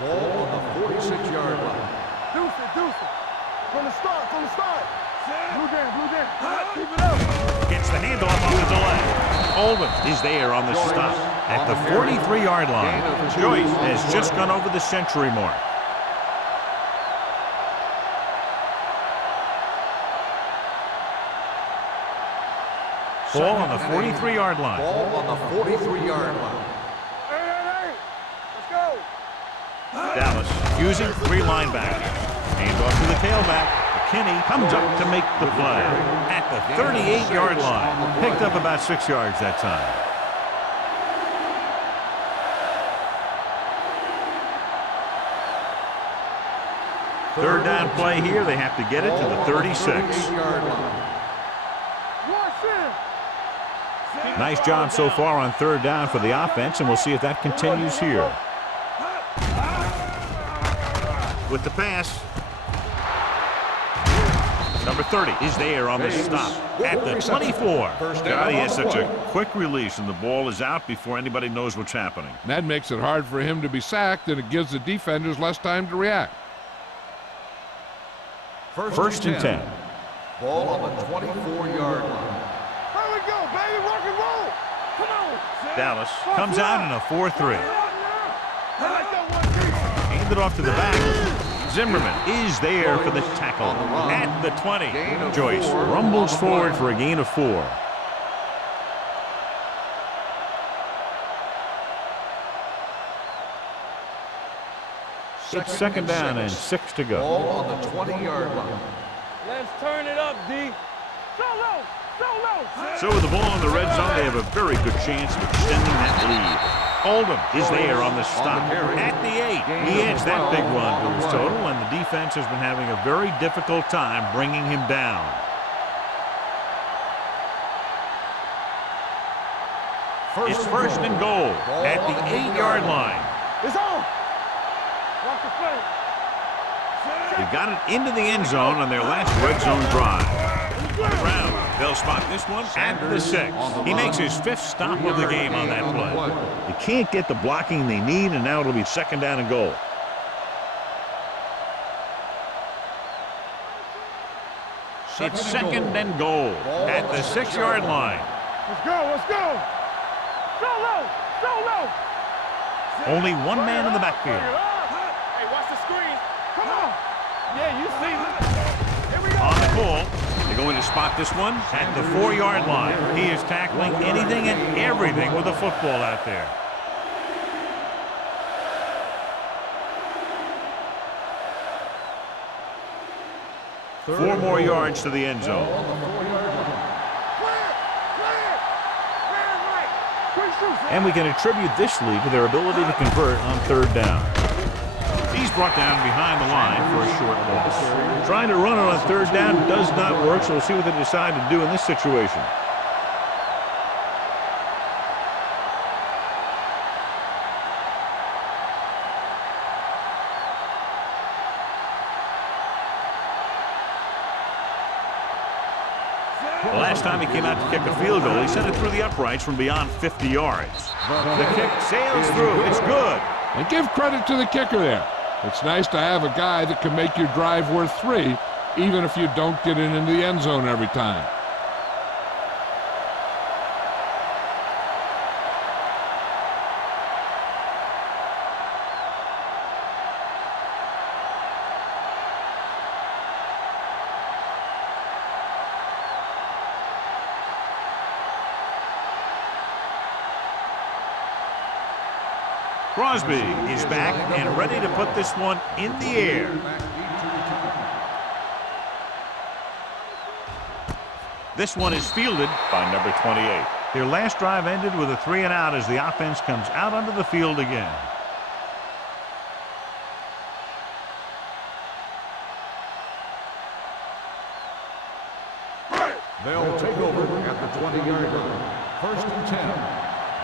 Ball on the 46-yard line. Deuce it. From the start, from the start. Blue game. Keep it up. Gets the handoff on the delay. Oldham is there on the stop at the 43-yard line. Joyce has just gone over the century mark. Ball on the 43-yard line. Ball on the 43-yard line. Hey. Let's go. Dallas using 3 linebackers. Handoff to the tailback. McKinney comes up to make the play at the 38-yard line. Picked up about 6 yards that time. Third down play here. They have to get it to the 36. 38-yard line. Nice job so far on third down for the offense, and we'll see if that continues here. With the pass. Number 30 is there on the stop at the 24. God, he has such a quick release, and the ball is out before anybody knows what's happening. That makes it hard for him to be sacked, and it gives the defenders less time to react. First and 10. Ball on the 24-yard line. Here we go, baby. Rock and roll. Come on. Dallas comes out in a 4-3. I like that one piece. Handed off to the back. Zimmerman is there for the tackle at the 20. Joyce rumbles forward for a gain of 4. It's second down and 6 to go. Ball on the 20-yard line. Let's turn it up, D. Solo. So with the ball in the red zone, they have a very good chance of extending that lead. Oldham is there on the stop at the 8. He adds that big run to his total, and the defense has been having a very difficult time bringing him down. It's first and goal at the 8-yard line. It's on. Watch the play. They got it into the end zone on their last red zone drive. Brown, they'll spot this one at the 6. He makes his 5th stop of the game on that play. They can't get the blocking they need, and now it'll be second down and goal. It's second and goal at the 6-yard line. Let's go. Solo. Only one man in the backfield. Hey, watch the screen. Come on. Yeah, you see. Here we go. On the call, they're going to spot this one at the 4-yard line. He is tackling anything and everything with a football out there. Four more yards to the end zone. And we can attribute this lead to their ability to convert on third down. He's brought down behind the line for a short loss. Trying to run it on third down does not work, so we'll see what they decide to do in this situation. The last time he came out to kick a field goal, he sent it through the uprights from beyond 50 yards. The kick sails through. It's good. And give credit to the kicker there. It's nice to have a guy that can make your drive worth 3, even if you don't get it into the end zone every time. Crosby is back and ready to put this one in the air. This one is fielded by number 28. Their last drive ended with a 3-and-out as the offense comes out onto the field again. They'll take over at the 20-yard line. First and 10.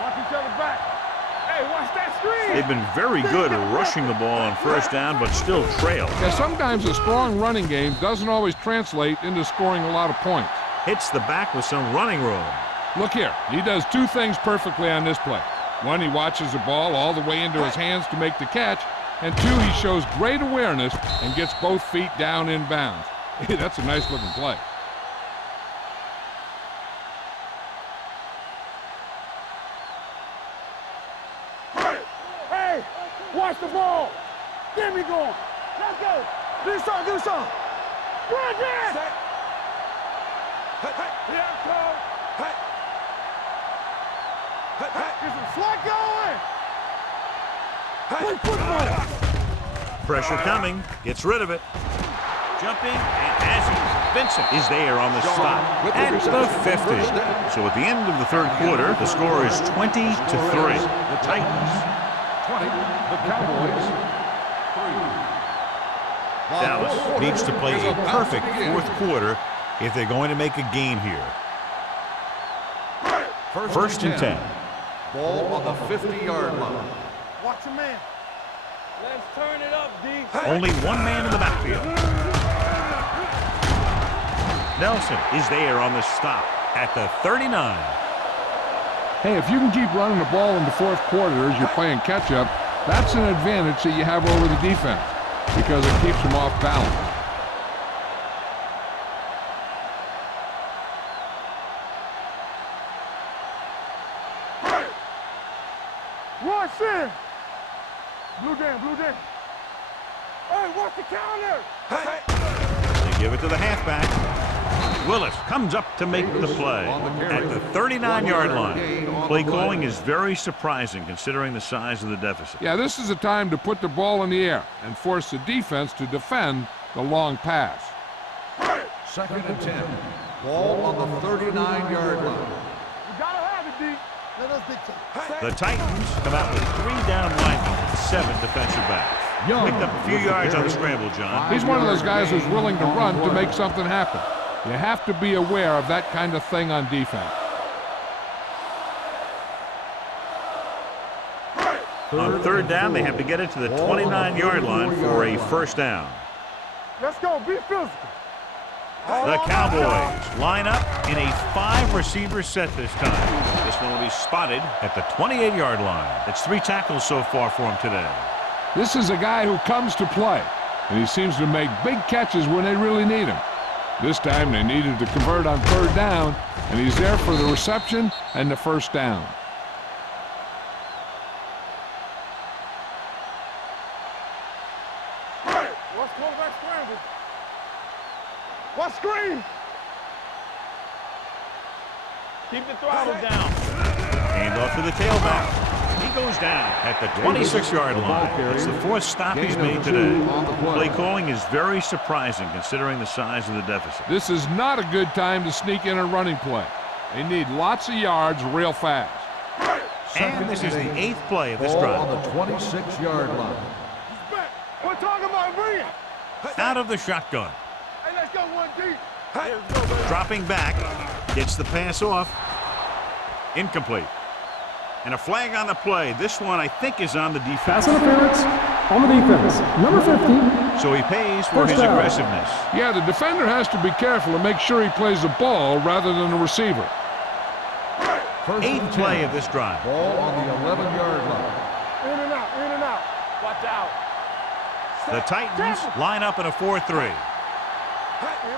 Watch each other back. Hey, watch that screen. They've been very good at rushing the ball on first down, but still trail. Yeah, sometimes a strong running game doesn't always translate into scoring a lot of points. Hits the back with some running room. Look here, he does 2 things perfectly on this play. 1, he watches the ball all the way into his hands to make the catch, and 2, he shows great awareness and gets both feet down in bounds. That's a nice looking play. Hey, watch the ball. Get me going. Let's go. Do some. Run, Jack. Set. Here I come. Get some slack going. Play football. Pressure coming. Gets rid of it. Jumping and passing. Vincent is there on the stop at the 50. So at the end of the third quarter, the score is 20-3. The Titans 20, the Cowboys 3. Dallas needs to play a perfect fourth quarter if they're going to make a game here. First and 10. Ball on the 50-yard line. Watch your man. Let's turn it up, D. Only one man in the backfield. Nelson is there on the stop at the 39. Hey, if you can keep running the ball in the fourth quarter as you're playing catch-up, that's an advantage that you have over the defense because it keeps them off balance. Rush in. Blue down. Hey, watch the counter. They give it to the halfback. Willis comes up to make the play at the 39-yard line. Play calling is very surprising considering the size of the deficit. Yeah, this is a time to put the ball in the air and force the defense to defend the long pass. Second and 10. Ball on the 39-yard line. We gotta have it, D. Let us dictate. The Titans come out with 3 down linemen and 7 defensive backs. Picked up a few yards on the scramble, John. He's one of those guys who's willing to run to make something happen. You have to be aware of that kind of thing on defense. On third down, they have to get it to the 29-yard line for a first down. Let's go. Be physical. The Cowboys line up in a 5-receiver set this time. This one will be spotted at the 28-yard line. That's 3 tackles so far for him today. This is a guy who comes to play, and he seems to make big catches when they really need him. This time they needed to convert on third down, and he's there for the reception and the first down. Watch quarterback scramble. Watch screen. Keep the throttle down. Hand off to the tailback. He goes down at the 26-yard line. It's the 4th stop he's made today. Play calling is very surprising considering the size of the deficit. This is not a good time to sneak in a running play. They need lots of yards real fast. And this is the 8th play of this drive. On the 26-yard line. We're talking about bringing. Out of the shotgun. Hey, let's go 1 deep. Dropping back. Gets the pass off. Incomplete. And a flag on the play. This one, I think, is on the defense. Pass interference on the defense. Number 50. So he pays for his aggressiveness. Yeah, the defender has to be careful to make sure he plays the ball rather than the receiver. 8th play of this drive. Ball on the 11-yard line. In and out. Watch out. The Titans line up in a 4-3. Here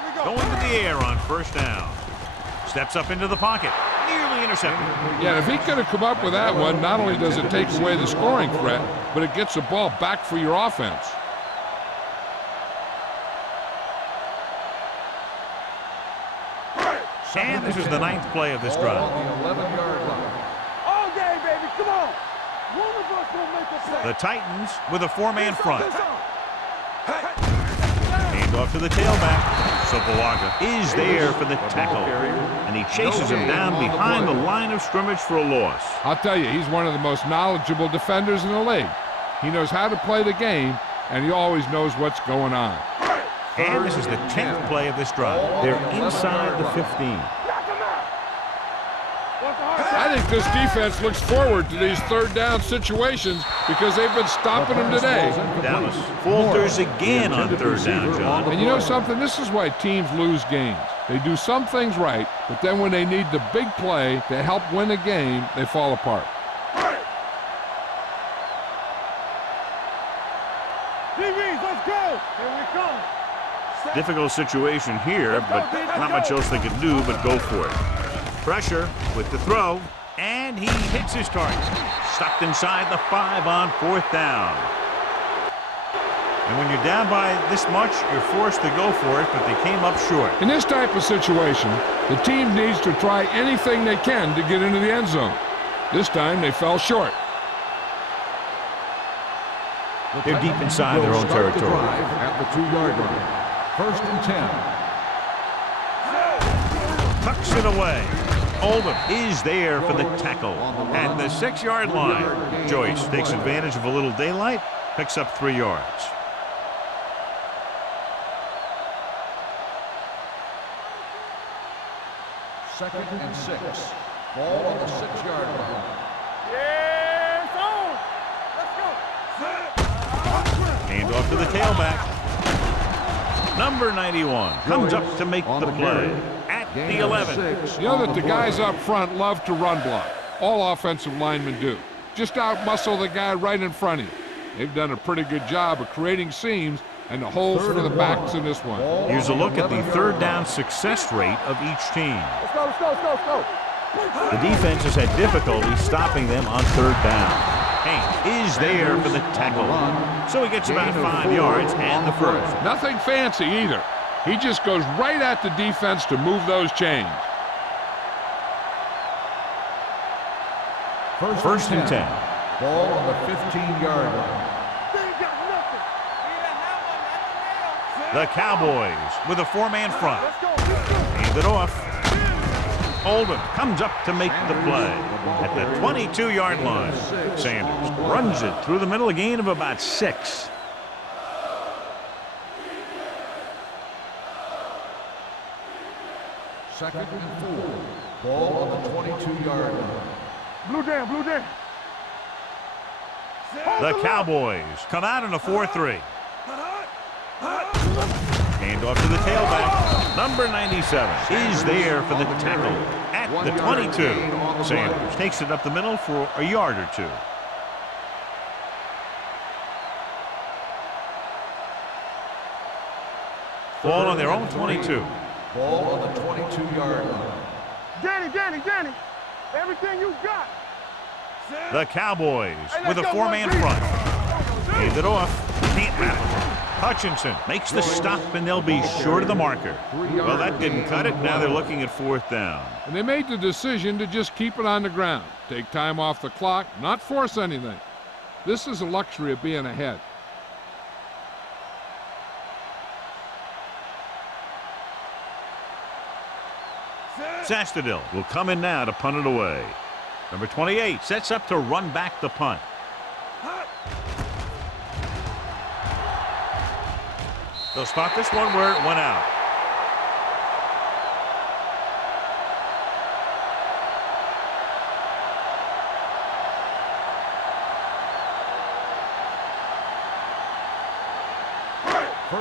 we go. Going to the air on first down. Steps up into the pocket. Nearly intercepted. Yeah, if he could have come up with that one, not only does it take away the scoring threat, but it gets the ball back for your offense. And this is the 9th play of this drive. On the 11-yard line. All day, baby. Come on. One of us will make a play. The Titans with a 4-man front. Hand off to the tailback. Sopoaga is there for the tackle. And he chases him down behind the line of scrimmage for a loss. I'll tell you, he's one of the most knowledgeable defenders in the league. He knows how to play the game, and he always knows what's going on. And this is the 10th play of this drive. They're inside the 15. I think this defense looks forward to these third down situations because they've been stopping them today. Dallas falters again on third down, John. And you know something? This is why teams lose games. They do some things right, but then when they need the big play to help win a game, they fall apart. DBs, let's go. Here we come. Difficult situation here, but not much else they can do but go for it. Pressure with the throw, and he hits his target. Stopped inside the 5 on 4th down. And when you're down by this much, you're forced to go for it, but they came up short. In this type of situation, the team needs to try anything they can to get into the end zone. This time, they fell short. They're deep inside their own territory. At the 2-yard line. 1st and 10. Tucks it away. Oldham is there for the tackle at the 6-yard line. Joyce takes advantage of a little daylight, picks up 3 yards. Second and 6. Ball on the 6-yard line. Yes, on. Let's go. Hand off to the tailback. Number 91 comes up to make the play at the 11. You know that the guys up front love to run block. All offensive linemen do. Just out-muscle the guy right in front of you. They've done a pretty good job of creating seams and the holes for the backs in this one. Here's a look at the 3rd down success rate of each team. Let's go, let's go, let's go, let's go. The defense has had difficulty stopping them on 3rd down. Hank is there for the tackle. So he gets about 5 yards and the first. Nothing fancy either. He just goes right at the defense to move those chains. 1st and 10. Ball on the 15-yard line. They ain't got nothing. The Cowboys with a 4-man front. Let's go, let's go. Hand it off. Oldham comes up to make the play at the 22-yard line. Sanders runs it through the middle, a gain of about 6. Second and 4. Ball on the 22-yard line. Blue down, blue down. The Cowboys come out in a 4-3. Hand off to the tailback. Number 97 is there for the tackle at the 22. Sanders takes it up the middle for a yard or 2. Ball on their own 22. Ball on the 22-yard line. Danny. Everything you got. The Cowboys with a 4-man front. Hand it off. Can't wrap it. Hutchinson makes the stop, and they'll be short of the marker. Well, that didn't cut it. Now they're looking at 4th down. And they made the decision to just keep it on the ground. Take time off the clock, not force anything. This is a luxury of being ahead. Sastadil will come in now to punt it away. Number 28 sets up to run back the punt. They'll spot this one where it went out.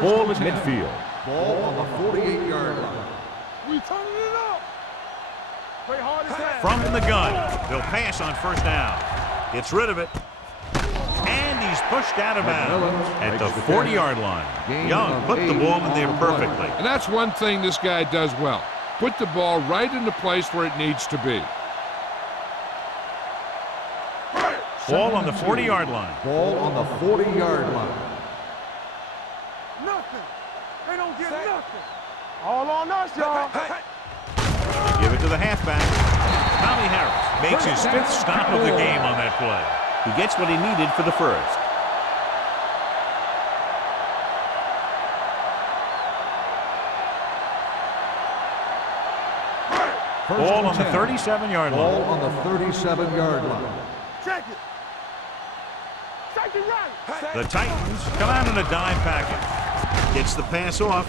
Ball at midfield. Ball on the 48-yard line. We turning it up. Play hard as hell. From the gun, they'll pass on 1st down. Gets rid of it. And he's pushed out of bounds at the 40-yard line. Young put the ball in there perfectly. And that's one thing this guy does well. Put the ball right into place where it needs to be. Ball on the 40-yard line. Ball on the 40-yard line. Nothing. They don't get nothing. All on us, y'all. Give it to the halfback. Tommy Harris makes his 5th stop of the game on that play. He gets what he needed for the first. Ball on the 37-yard line. Ball on the 37-yard line. Check it. Check it right. The Titans come out in a dime package. Gets the pass off.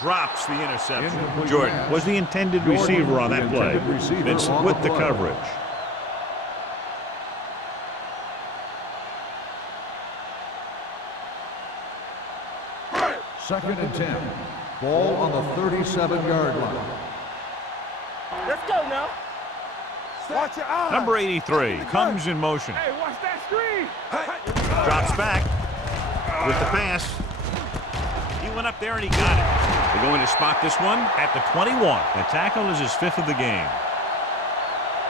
Drops the interception. Jordan was the intended receiver on that play. Vincent with the coverage. Second and 10. Ball on the 37-yard line. Let's go now. Watch your eyes. Number 83 comes in motion. Hey, watch that screen. Drops back with the pass. He went up there and he got it. They're going to spot this one at the 21. The tackle is his 5th of the game.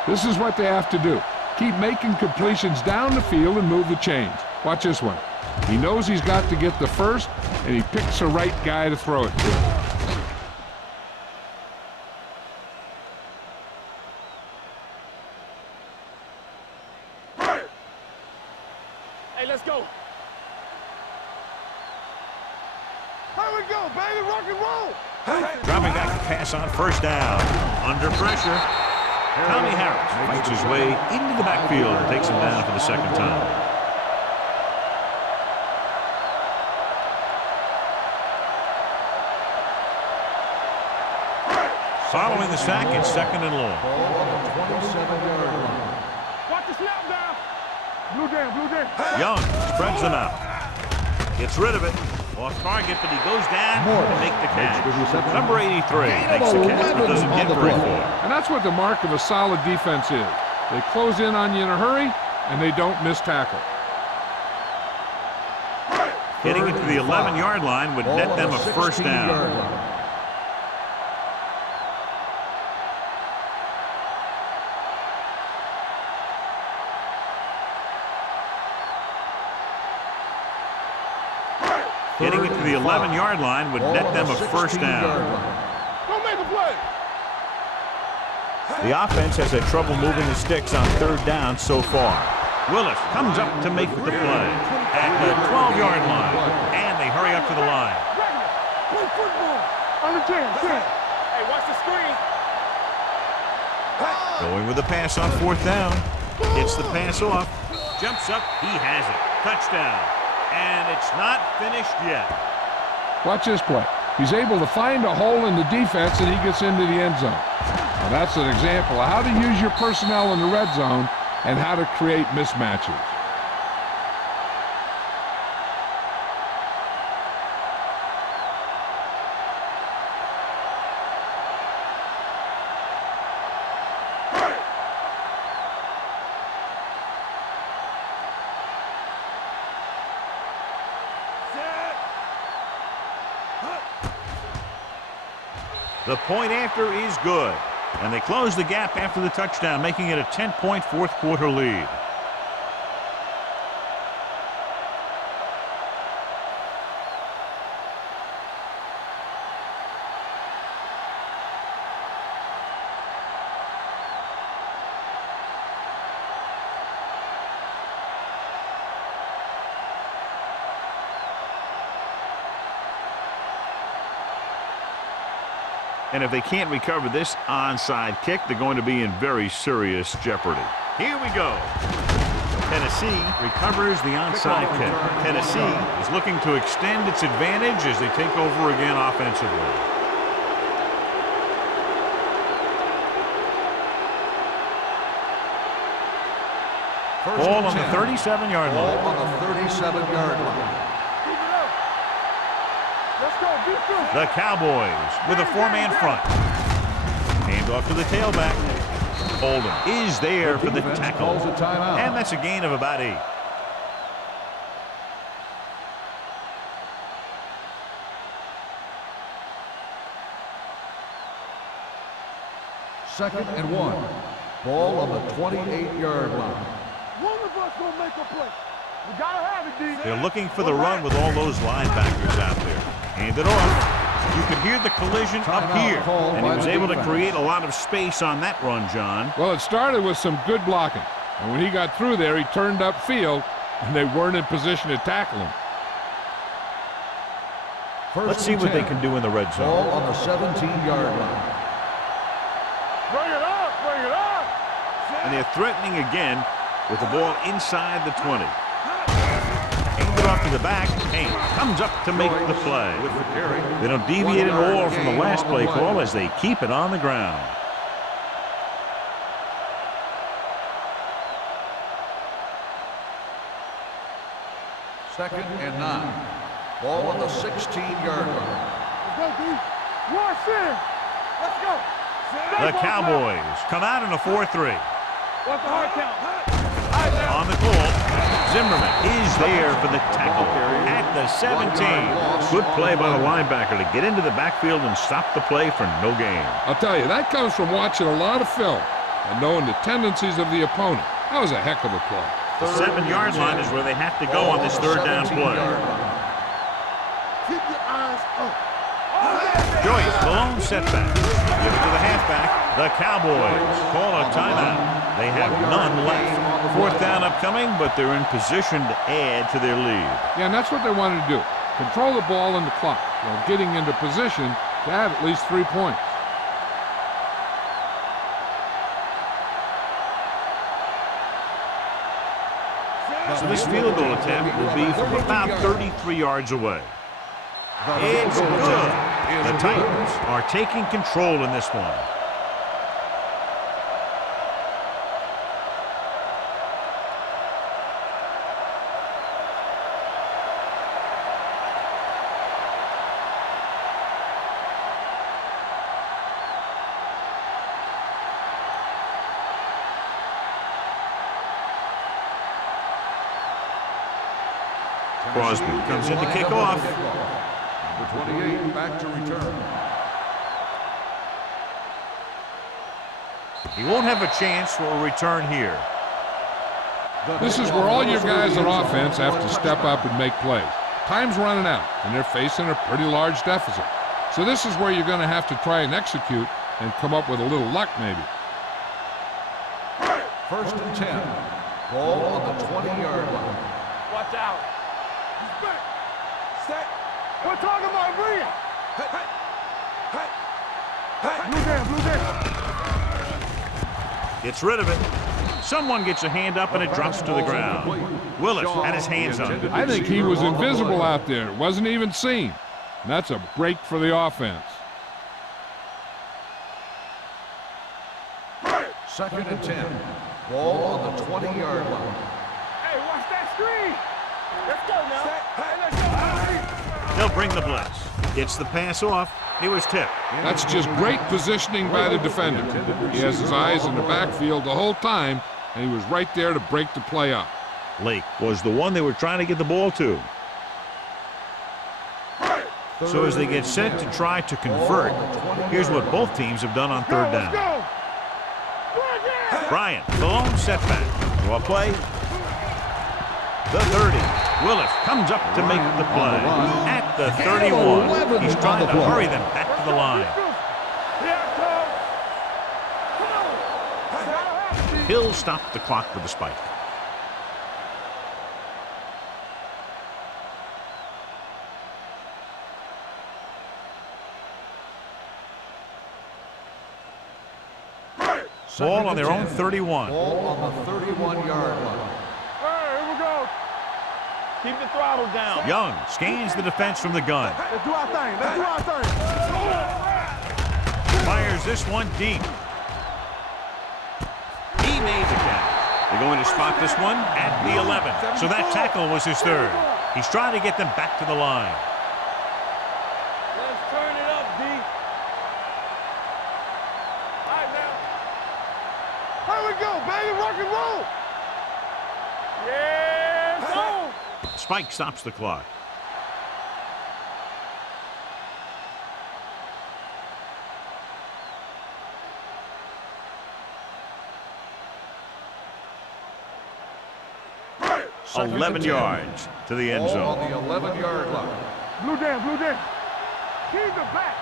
This is what they have to do. Keep making completions down the field and move the chains. Watch this one. He knows he's got to get the first, and he picks the right guy to throw it to. Hey, let's go. Here we go, baby. Rock and roll. Dropping back to pass on first down. Under pressure. Tommy Harris fights his way into the backfield and takes him down for the 2nd time. Following the sack, it's 2nd and long. Watch the snap down. Blue jam. Young spreads them out. Gets rid of it. Off target, but he goes down to make the catch. Number 83 makes the catch, but doesn't get very far. And that's what the mark of a solid defense is. They close in on you in a hurry, and they don't miss tackle. Getting it to the 11-yard line would net them a first down. Getting it to the 11-yard line would net them a first down. Don't make a play. The offense has had trouble moving the sticks on 3rd down so far. Willis comes up to make the play at the 12-yard line, and they hurry up to the line. Play football. On the 10. Hey, watch the screen. Going with the pass on 4th down. Hits the pass off. Jumps up. He has it. Touchdown. And it's not finished yet. Watch this play. He's able to find a hole in the defense, and he gets into the end zone. Now that's an example of how to use your personnel in the red zone and how to create mismatches. The point after is good. And they close the gap after the touchdown, making it a 10-point 4th quarter lead. And if they can't recover this onside kick, they're going to be in very serious jeopardy. Here we go. Tennessee recovers the onside kick. Tennessee is looking to extend its advantage as they take over again offensively. Ball on the 37-yard line. Ball on the 37-yard line. The Cowboys with a 4-man front. Hand off to the tailback. Holden is there for the tackle. And that's a gain of about 8. Second and 1. Ball on the 28-yard line. One of us gonna make a play. We gotta have it, D. They're looking for the run with all those linebackers out there. Hand it off. You could hear the collision up here, and he was able to create a lot of space on that run, John. Well, it started with some good blocking. And when he got through there, he turned upfield, and they weren't in position to tackle him. Let's see what they can do in the red zone. Ball on the 17-yard line. Bring it up. And they're threatening again with the ball inside the 20. Aimed it off to the back. Kane comes up to make the play. They don't deviate at all from the last play call as they keep it on the ground. Second and 9. Ball on the 16-yard line. Let's go, D. Rush in. Let's go. The Cowboys come out in a 4-3. What's the hard count? On the call, Zimmerman is there for the tackle at the 17. Good play by the linebacker to get into the backfield and stop the play for no gain. I'll tell you, that comes from watching a lot of film and knowing the tendencies of the opponent. That was a heck of a play. The 7-yard line is where they have to go on this third down play. Keep your eyes up. Joyce, the lone setback. Give it to the halfback. The Cowboys call a timeout. They have none left. Fourth down upcoming, but they're in position to add to their lead. Yeah, and that's what they wanted to do. Control the ball and the clock while getting into position to add at least 3 points. So this field goal attempt will be from about 33 yards away. It's good. The Titans are taking control in this one. Crosby comes in to kick off. Number 28 back to return. He won't have a chance for a return here. This is where all your guys on offense have to step up and make plays. Time's running out, and they're facing a pretty large deficit. So this is where you're going to have to try and execute and come up with a little luck maybe. First and 10. Ball on the 20-yard line. Watch out. He's back. Set. We're talking about Bria. Hey, hey. Hey. Hey. Blue down, blue down. Gets rid of it. Someone gets a hand up and it drops to the ground. Willis had his hands on it. I think he was invisible out there. Wasn't even seen. And that's a break for the offense. Second and 10. Ball on the 20-yard line. Hey, watch that screen. Let's go now. Hey, let's go. They'll bring the blitz. Gets the pass off. He was tipped. That's just great positioning by the defender. He has his eyes in the backfield the whole time, and he was right there to break the play up. Lake was the one they were trying to get the ball to. So as they get set to try to convert, here's what both teams have done on third down. Bryant, the lone setback. Draw play. The 30. Willis comes up to make the play. At the 31. He's trying to hurry them back to the line. Hill stopped the clock with a spike. Ball on their own 31. Ball on the 31-yard line. Here we go. Keep the throttle down. Young scans the defense from the gun. Let's do our thing. Let's do our thing. Fires this one deep. He made the catch. They're going to spot this one at the 11. So that tackle was his third. He's trying to get them back to the line. Let's turn it up, D. All right, now. Here we go, baby. Rock and roll. Yeah, go. Spike stops the clock. Second 11 and 10. yards to the end Ball zone. on the 11-yard line. Blue down, blue down. Keep the back.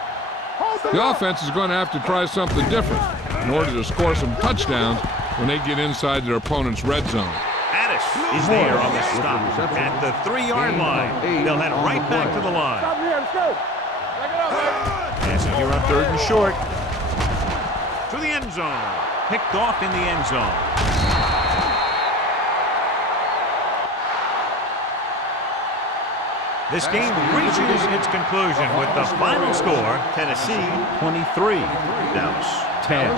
Hold The offense is going to have to try something different in order to score some touchdowns when they get inside their opponent's red zone. Addis is there on the stop at the 3-yard line. They'll head right back to the line. Stop here, let's go. Back it up, baby. Passing here on third and short. To the end zone. Picked off in the end zone. This game reaches its conclusion with the final score, Tennessee 23, Dallas 10.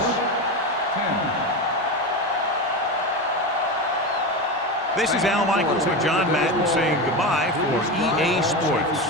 This is Al Michaels with John Madden saying goodbye for EA Sports.